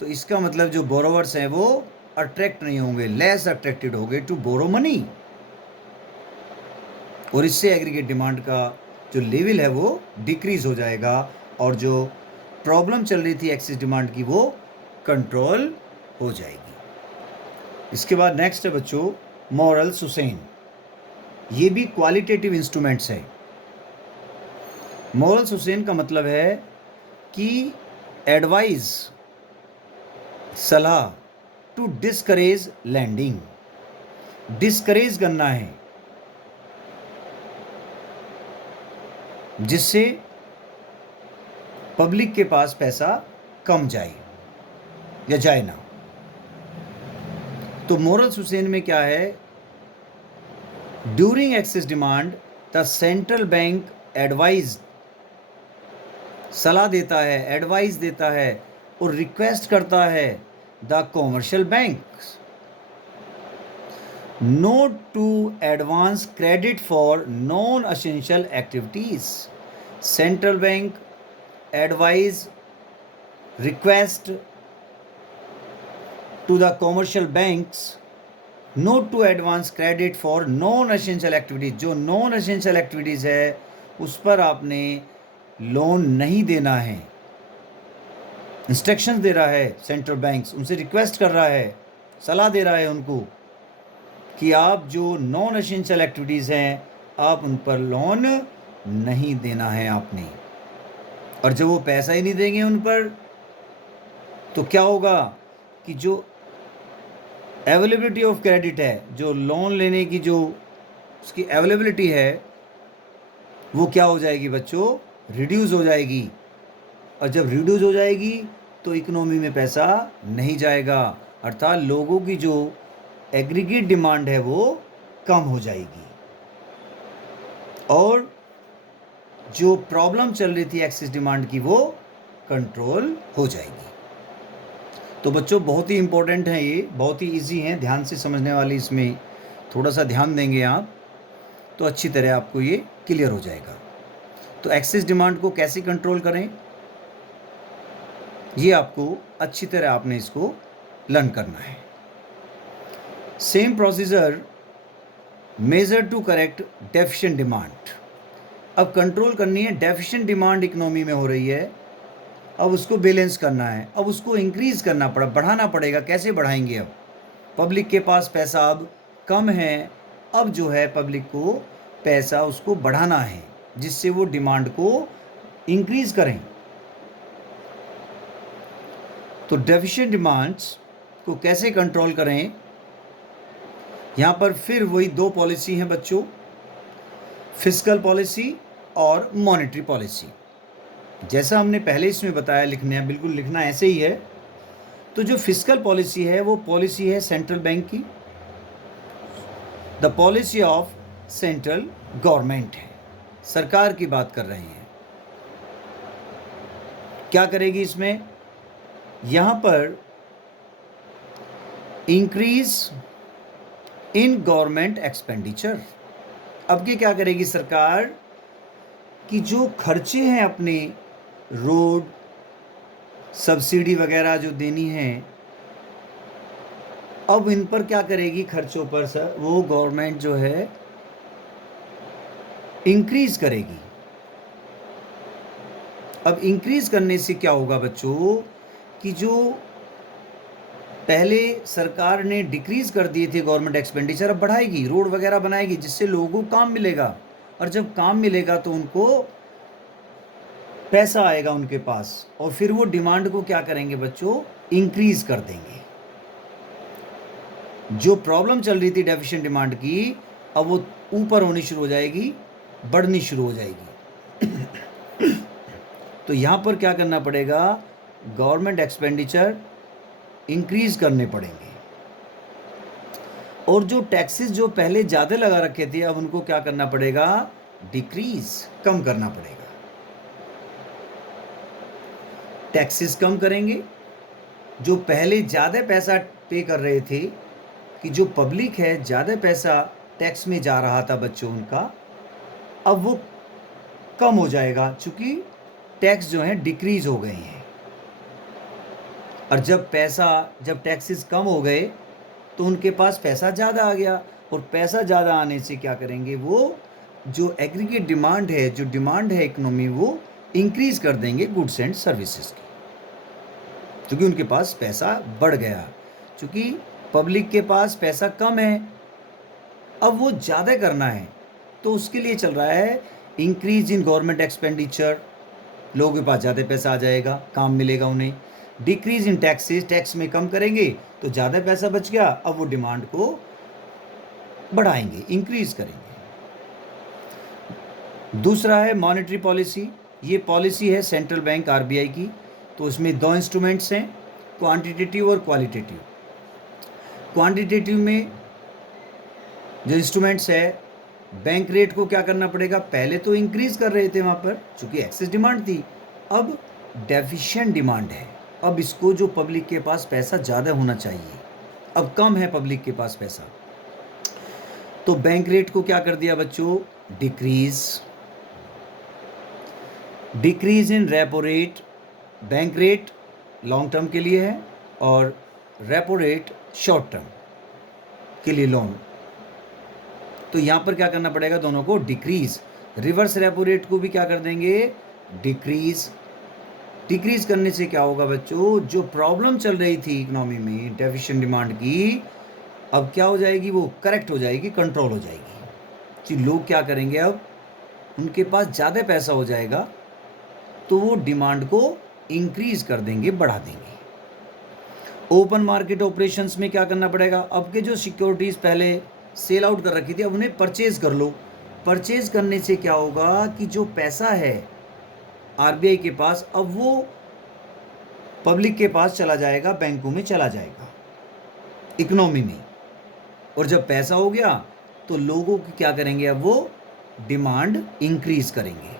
तो इसका मतलब जो बोरोवर्स हैं वो अट्रैक्ट नहीं होंगे, लेस अट्रैक्टेड होंगे टू बोरो मनी, और इससे एग्रीगेट डिमांड का जो लेवल है वो डिक्रीज हो जाएगा, और जो प्रॉब्लम चल रही थी एक्सेस डिमांड की वो कंट्रोल हो जाएगी। इसके बाद नेक्स्ट है बच्चों मॉरल सुसेन, ये भी क्वालिटेटिव इंस्ट्रूमेंट्स है। मॉरल सुसेन का मतलब है कि एडवाइस, सलाह, टू डिस्करेज लैंडिंग, डिस्करेज करना है जिससे पब्लिक के पास पैसा कम जाए या जाए ना। तो मोरल सुसेन में क्या है, during excess demand the central bank advise, सलाह देता है, एडवाइस देता है और रिक्वेस्ट करता है the commercial banks not to advance credit for non essential activities. Central bank advise, request to the commercial banks not to advance credit for non essential activities, जो non essential activities है उस पर आपने loan नहीं देना है। Instructions दे रहा है सेंट्रल बैंक्स, उनसे रिक्वेस्ट कर रहा है, सलाह दे रहा है उनको कि आप जो नॉन एसेंशियल एक्टिविटीज़ हैं आप उन पर लोन नहीं देना है आपने। और जब वो पैसा ही नहीं देंगे उन पर तो क्या होगा कि जो अवेलेबिलिटी ऑफ क्रेडिट है, जो लोन लेने की जो उसकी अवेलेबिलिटी है वो क्या हो जाएगी बच्चों, रिड्यूस हो जाएगी। और जब रिड्यूस हो जाएगी तो इकोनॉमी में पैसा नहीं जाएगा, अर्थात लोगों की जो एग्रीगेट डिमांड है वो कम हो जाएगी और जो प्रॉब्लम चल रही थी एक्सेस डिमांड की वो कंट्रोल हो जाएगी। तो बच्चों बहुत ही इम्पोर्टेंट है, ये बहुत ही इजी हैं, ध्यान से समझने वाली, इसमें थोड़ा सा ध्यान देंगे आप तो अच्छी तरह आपको ये क्लियर हो जाएगा। तो एक्सेस डिमांड को कैसे कंट्रोल करें ये आपको अच्छी तरह आपने इसको लर्न करना है। Same procedure measure to correct deficient demand. अब कंट्रोल करनी है, डेफिशिएंट डिमांड इकोनॉमी में हो रही है, अब उसको बैलेंस करना है, अब उसको इंक्रीज़ करना पड़ा, बढ़ाना पड़ेगा। कैसे बढ़ाएंगे, अब पब्लिक के पास पैसा अब कम है, अब जो है पब्लिक को पैसा उसको बढ़ाना है जिससे वो डिमांड को इंक्रीज़ करें। तो डेफिशिएंट डिमांड्स को कैसे कंट्रोल करें, यहाँ पर फिर वही दो पॉलिसी हैं बच्चों, फिस्कल पॉलिसी और मॉनेटरी पॉलिसी। जैसा हमने पहले इसमें बताया, लिखने है, बिल्कुल लिखना ऐसे ही है। तो जो फिस्कल पॉलिसी है वो पॉलिसी है सेंट्रल बैंक की, the policy of central government है, सरकार की बात कर रहे हैं। क्या करेगी इसमें, यहाँ पर इंक्रीज इन गवर्नमेंट एक्सपेंडिचर। अब ये क्या करेगी सरकार, कि जो खर्चे हैं अपने, रोड, सब्सिडी वगैरह जो देनी है, अब इन पर क्या करेगी, खर्चों पर सर वो गवर्नमेंट जो है इंक्रीज करेगी। अब इंक्रीज करने से क्या होगा बच्चों, कि जो पहले सरकार ने डिक्रीज कर दिए थे गवर्नमेंट एक्सपेंडिचर, अब बढ़ाएगी, रोड वगैरह बनाएगी, जिससे लोगों को काम मिलेगा, और जब काम मिलेगा तो उनको पैसा आएगा उनके पास, और फिर वो डिमांड को क्या करेंगे बच्चों, इंक्रीज कर देंगे। जो प्रॉब्लम चल रही थी डेफिशिएंट डिमांड की, अब वो ऊपर होनी शुरू हो जाएगी, बढ़नी शुरू हो जाएगी। तो यहाँ पर क्या करना पड़ेगा, गवर्नमेंट एक्सपेंडिचर इंक्रीज करने पड़ेंगे, और जो टैक्सेस जो पहले ज़्यादा लगा रखे थे, अब उनको क्या करना पड़ेगा, डिक्रीज, कम करना पड़ेगा। टैक्सेस कम करेंगे, जो पहले ज़्यादा पैसा पे कर रहे थे, कि जो पब्लिक है ज़्यादा पैसा टैक्स में जा रहा था बच्चों उनका, अब वो कम हो जाएगा, चूँकि टैक्स जो हैं डिक्रीज हो गए हैं। और जब टैक्सेस कम हो गए तो उनके पास पैसा ज़्यादा आ गया, और पैसा ज़्यादा आने से क्या करेंगे, वो जो एग्रीगेट डिमांड है, जो डिमांड है इकोनॉमी, वो इंक्रीज कर देंगे गुड्स एंड सर्विसेज की, क्योंकि उनके पास पैसा बढ़ गया। क्योंकि पब्लिक के पास पैसा कम है, अब वो ज़्यादा करना है, तो उसके लिए चल रहा है इंक्रीज इन गवर्नमेंट एक्सपेंडिचर, लोगों के पास ज़्यादा पैसा आ जाएगा, काम मिलेगा उन्हें। डिक्रीज इन टैक्सेस, टैक्स में कम करेंगे तो ज़्यादा पैसा बच गया, अब वो डिमांड को बढ़ाएंगे, इंक्रीज करेंगे। दूसरा है मॉनेटरी पॉलिसी, ये पॉलिसी है सेंट्रल बैंक आरबीआई की, तो उसमें दो इंस्ट्रूमेंट्स हैं, क्वांटिटेटिव और क्वालिटेटिव। क्वांटिटेटिव में जो इंस्ट्रूमेंट्स है, बैंक रेट को क्या करना पड़ेगा, पहले तो इंक्रीज कर रहे थे वहाँ पर चूँकि एक्सेस डिमांड थी, अब डेफिशिएंट डिमांड है, अब इसको जो पब्लिक के पास पैसा ज़्यादा होना चाहिए, अब कम है पब्लिक के पास पैसा, तो बैंक रेट को क्या कर दिया बच्चों, decrease in repo rate. Bank rate long term के लिए है और रेपो रेट शॉर्ट टर्म के लिए लोन, तो यहाँ पर क्या करना पड़ेगा, दोनों को डिक्रीज। रिवर्स रेपो रेट को भी क्या कर देंगे, डिक्रीज करने से क्या होगा बच्चों, जो प्रॉब्लम चल रही थी इकोनॉमी में डेफिशिएंट डिमांड की, अब क्या हो जाएगी, वो करेक्ट हो जाएगी, कंट्रोल हो जाएगी, कि लोग क्या करेंगे, अब उनके पास ज़्यादा पैसा हो जाएगा, तो वो डिमांड को इंक्रीज कर देंगे, बढ़ा देंगे। ओपन मार्केट ऑपरेशंस में क्या करना पड़ेगा, अब के जो सिक्योरिटीज़ पहले सेल आउट कर रखी थी, अब उन्हें परचेज कर लो। परचेज करने से क्या होगा, कि जो पैसा है आरबीआई के पास, अब वो पब्लिक के पास चला जाएगा, बैंकों में चला जाएगा, इकोनॉमी में, और जब पैसा हो गया तो लोगों की क्या करेंगे, अब वो डिमांड इंक्रीज करेंगे,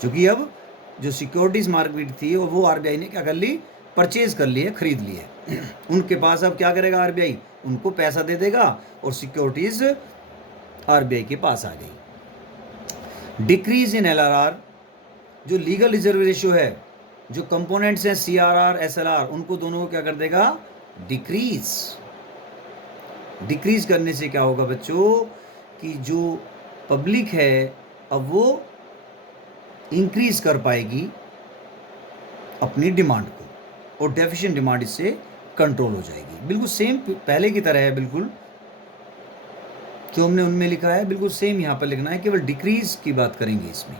क्योंकि अब जो सिक्योरिटीज़ मार्केट थी वो आरबीआई ने क्या कर ली, परचेज कर लिए, खरीद लिए। उनके पास अब क्या करेगा आरबीआई, उनको पैसा दे देगा, और सिक्योरिटीज़ आरबीआई के पास आ गई। डिक्रीज इन एलआरआर, जो लीगल रिजर्व रेशियो है, जो कंपोनेंट्स हैं सीआरआर एसएलआर, उनको दोनों को क्या कर देगा, डिक्रीज करने से क्या होगा बच्चों, कि जो पब्लिक है अब वो इंक्रीज कर पाएगी अपनी डिमांड को, और डेफिशिएंट डिमांड इससे कंट्रोल हो जाएगी। बिल्कुल सेम पहले की तरह है, बिल्कुल जो हमने उनमें लिखा है बिल्कुल सेम यहाँ पर लिखना है, केवल डिक्रीज की बात करेंगे इसमें।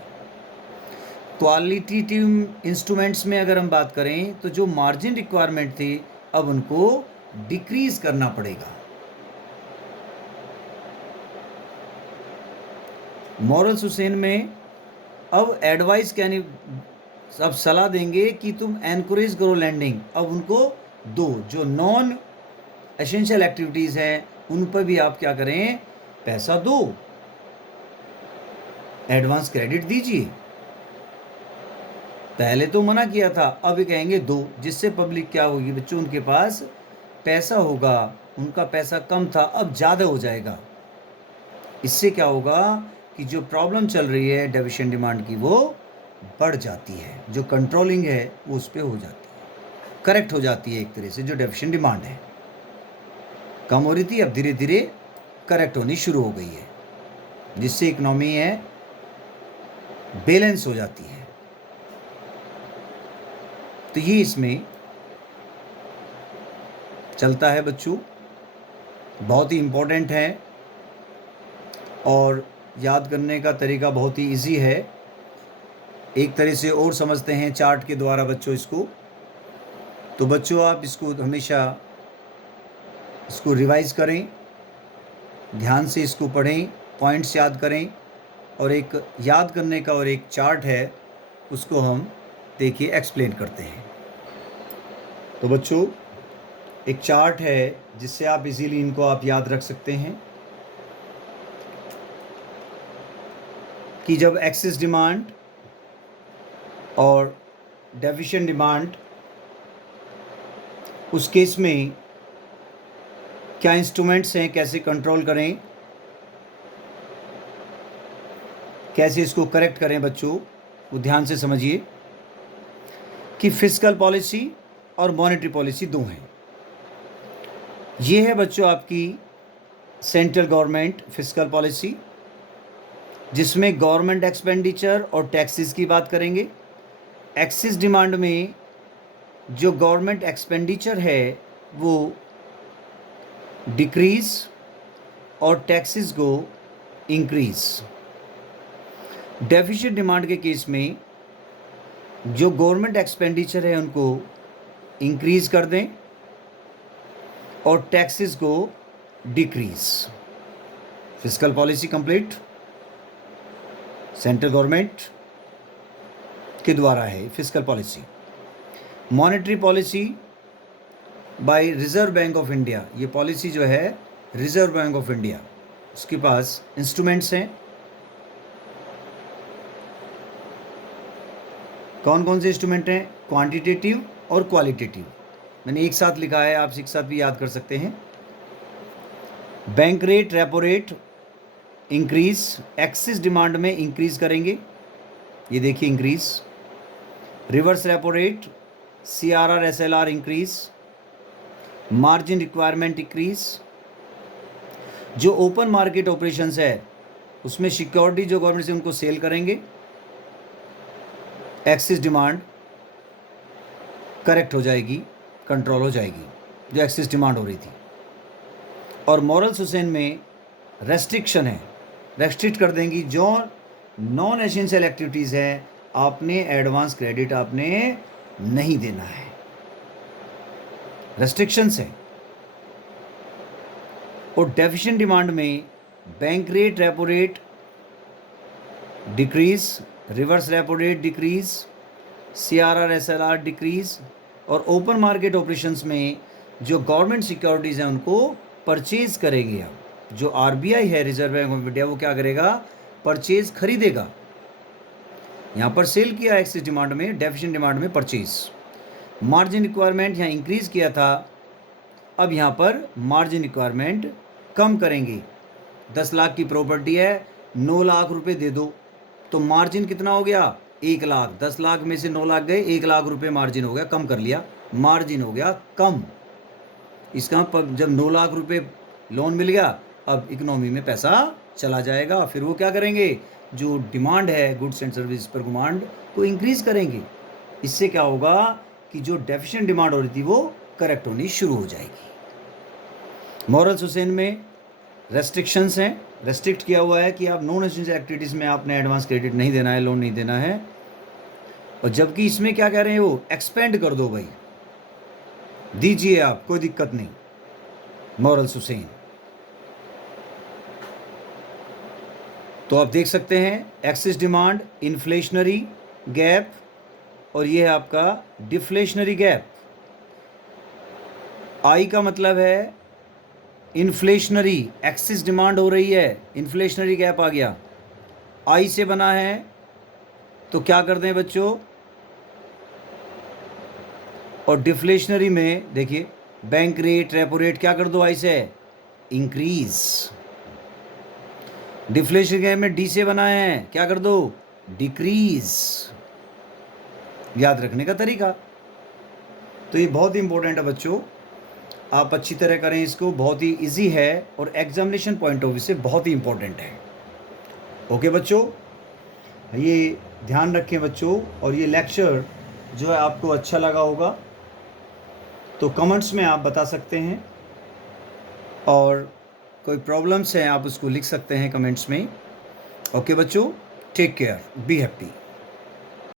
क्वालिटेटिव इंस्ट्रूमेंट्स में अगर हम बात करें, तो जो मार्जिन रिक्वायरमेंट थी, अब उनको डिक्रीज करना पड़ेगा। मॉरल सुसेन में अब एडवाइस यानी अब सलाह देंगे कि तुम एनकरेज करो लैंडिंग, अब उनको दो, जो नॉन एसेंशियल एक्टिविटीज़ हैं उन पर भी आप क्या करें, पैसा दो, एडवांस क्रेडिट दीजिए। पहले तो मना किया था, अब ये कहेंगे दो, जिससे पब्लिक क्या होगी बच्चों, उनके पास पैसा होगा, उनका पैसा कम था अब ज़्यादा हो जाएगा। इससे क्या होगा कि जो प्रॉब्लम चल रही है डेफिशिएंट डिमांड की वो बढ़ जाती है, जो कंट्रोलिंग है वो उस पर हो जाती है, करेक्ट हो जाती है एक तरह से। जो डेफिशिएंट डिमांड है कम हो रही थी, अब धीरे धीरे करेक्ट होनी शुरू हो गई है, जिससे इकोनॉमी है बैलेंस हो जाती है। तो ये इसमें चलता है बच्चों, बहुत ही इम्पोर्टेंट है और याद करने का तरीका बहुत ही इजी है। एक तरह से और समझते हैं चार्ट के द्वारा बच्चों इसको। तो बच्चों आप इसको हमेशा इसको रिवाइज करें, ध्यान से इसको पढ़ें, पॉइंट्स याद करें, और एक याद करने का और एक चार्ट है उसको हम देखिए एक्सप्लेन करते हैं। तो बच्चों एक चार्ट है जिससे आप इजीली इनको आप याद रख सकते हैं कि जब एक्सेस डिमांड और डेफिशिएंट डिमांड, उस केस में क्या इंस्ट्रूमेंट्स हैं, कैसे कंट्रोल करें, कैसे इसको करेक्ट करें बच्चों, वो ध्यान से समझिए कि फिस्कल पॉलिसी और मॉनेटरी पॉलिसी दो हैं। ये है बच्चों आपकी सेंट्रल गवर्नमेंट फिस्कल पॉलिसी, जिसमें गवर्नमेंट एक्सपेंडिचर और टैक्सेस की बात करेंगे। एक्सेस डिमांड में जो गवर्नमेंट एक्सपेंडिचर है वो डिक्रीज और टैक्सेस को इंक्रीज। डेफिशिएंट डिमांड के केस में जो गवर्नमेंट एक्सपेंडिचर है उनको इंक्रीज कर दें और टैक्सेस को decrease. Fiscal policy complete central government के द्वारा है fiscal policy. Monetary policy bye reserve bank of India, ये पॉलिसी जो है रिजर्व बैंक ऑफ इंडिया, उसके पास इंस्ट्रूमेंट्स हैं। कौन कौन से इंस्ट्रूमेंट हैं? क्वांटिटेटिव और क्वालिटेटिव। मैंने एक साथ लिखा है, आप एक साथ भी याद कर सकते हैं। Bank rate, repo rate increase, access demand में इंक्रीज करेंगे, ये देखिए increase. Reverse repo rate, CRR SLR increase, margin requirement increase. जो ओपन मार्केट ऑपरेशंस है उसमें सिक्योरिटी जो गवर्नमेंट से उनको सेल करेंगे, एक्सेस डिमांड करेक्ट हो जाएगी, कंट्रोल हो जाएगी जो एक्सेस डिमांड हो रही थी। और मॉरल सुसेन में रेस्ट्रिक्शन है, रेस्ट्रिक्ट कर देंगी जो नॉन एसेंशियल एक्टिविटीज़ है, आपने एडवांस क्रेडिट आपने नहीं देना है, रेस्ट्रिक्शंस है। और डेफिशिएंट डिमांड में bank rate, repo rate decrease, reverse repo rate decrease, CRR SLR decrease. और ओपन मार्केट ऑपरेशंस में जो गवर्नमेंट सिक्योरिटीज़ हैं उनको परचेज करेंगे। आप जो RBI है रिजर्व बैंक ऑफ इंडिया, वो क्या करेगा? परचेज खरीदेगा। यहाँ पर सेल किया एक्सेस डिमांड में, डेफिशिएंट डिमांड में परचेज। मार्जिन रिक्वायरमेंट यहाँ इंक्रीज किया था, अब यहाँ पर मार्जिन रिक्वायरमेंट कम करेंगे। 10 लाख की प्रॉपर्टी है, 9 लाख रुपए दे दो, तो मार्जिन कितना हो गया? 1 लाख। 10 लाख में से 9 लाख गए, 1 लाख रुपए मार्जिन हो गया, कम कर लिया, मार्जिन हो गया कम। इसका जब 9 लाख रुपए लोन मिल गया, अब इकोनॉमी में पैसा चला जाएगा, फिर वो क्या करेंगे? जो डिमांड है गुड्स एंड सर्विस पर डिमांड को इंक्रीज करेंगे। इससे क्या होगा कि जो डेफिशिएंट डिमांड हो रही थी वो करेक्ट होनी शुरू हो जाएगी। मॉरल सुसेन में रेस्ट्रिक्शंस हैं, रेस्ट्रिक्ट किया हुआ है कि आप नॉन एसेंशियल एक्टिविटीज़ में आपने एडवांस क्रेडिट नहीं देना है, लोन नहीं देना है। और जबकि इसमें क्या कह रहे हैं वो? एक्सपेंड कर दो भाई, दीजिए आप, कोई दिक्कत नहीं। मॉरल सुसेन। तो आप देख सकते हैं एक्सेस डिमांड, इन्फ्लेशनरी गैप, और ये है आपका डिफ्लेशनरी गैप। आई का मतलब है इन्फ्लेशनरी, एक्सेस डिमांड हो रही है, इन्फ्लेशनरी गैप आ गया, आई से बना है। तो क्या कर दें बच्चों? और डिफ्लेशनरी में देखिए बैंक रेट, रेपो रेट क्या कर दो? आई से इंक्रीज। डिफ्लेशन के में डी से बनाए हैं, क्या कर दो, डिक्रीज। याद रखने का तरीका। तो ये बहुत ही इंपॉर्टेंट है बच्चों, आप अच्छी तरह करें इसको, बहुत ही इजी है और एग्जामिनेशन पॉइंट ऑफ व्यू से बहुत ही इंपॉर्टेंट है। ओके बच्चों, ये ध्यान रखें बच्चों। और ये लेक्चर जो है आपको अच्छा लगा होगा तो कमेंट्स में आप बता सकते हैं, और कोई प्रॉब्लम्स हैं आप उसको लिख सकते हैं कमेंट्स में। ओके बच्चों, टेक केयर, बी हैप्पी।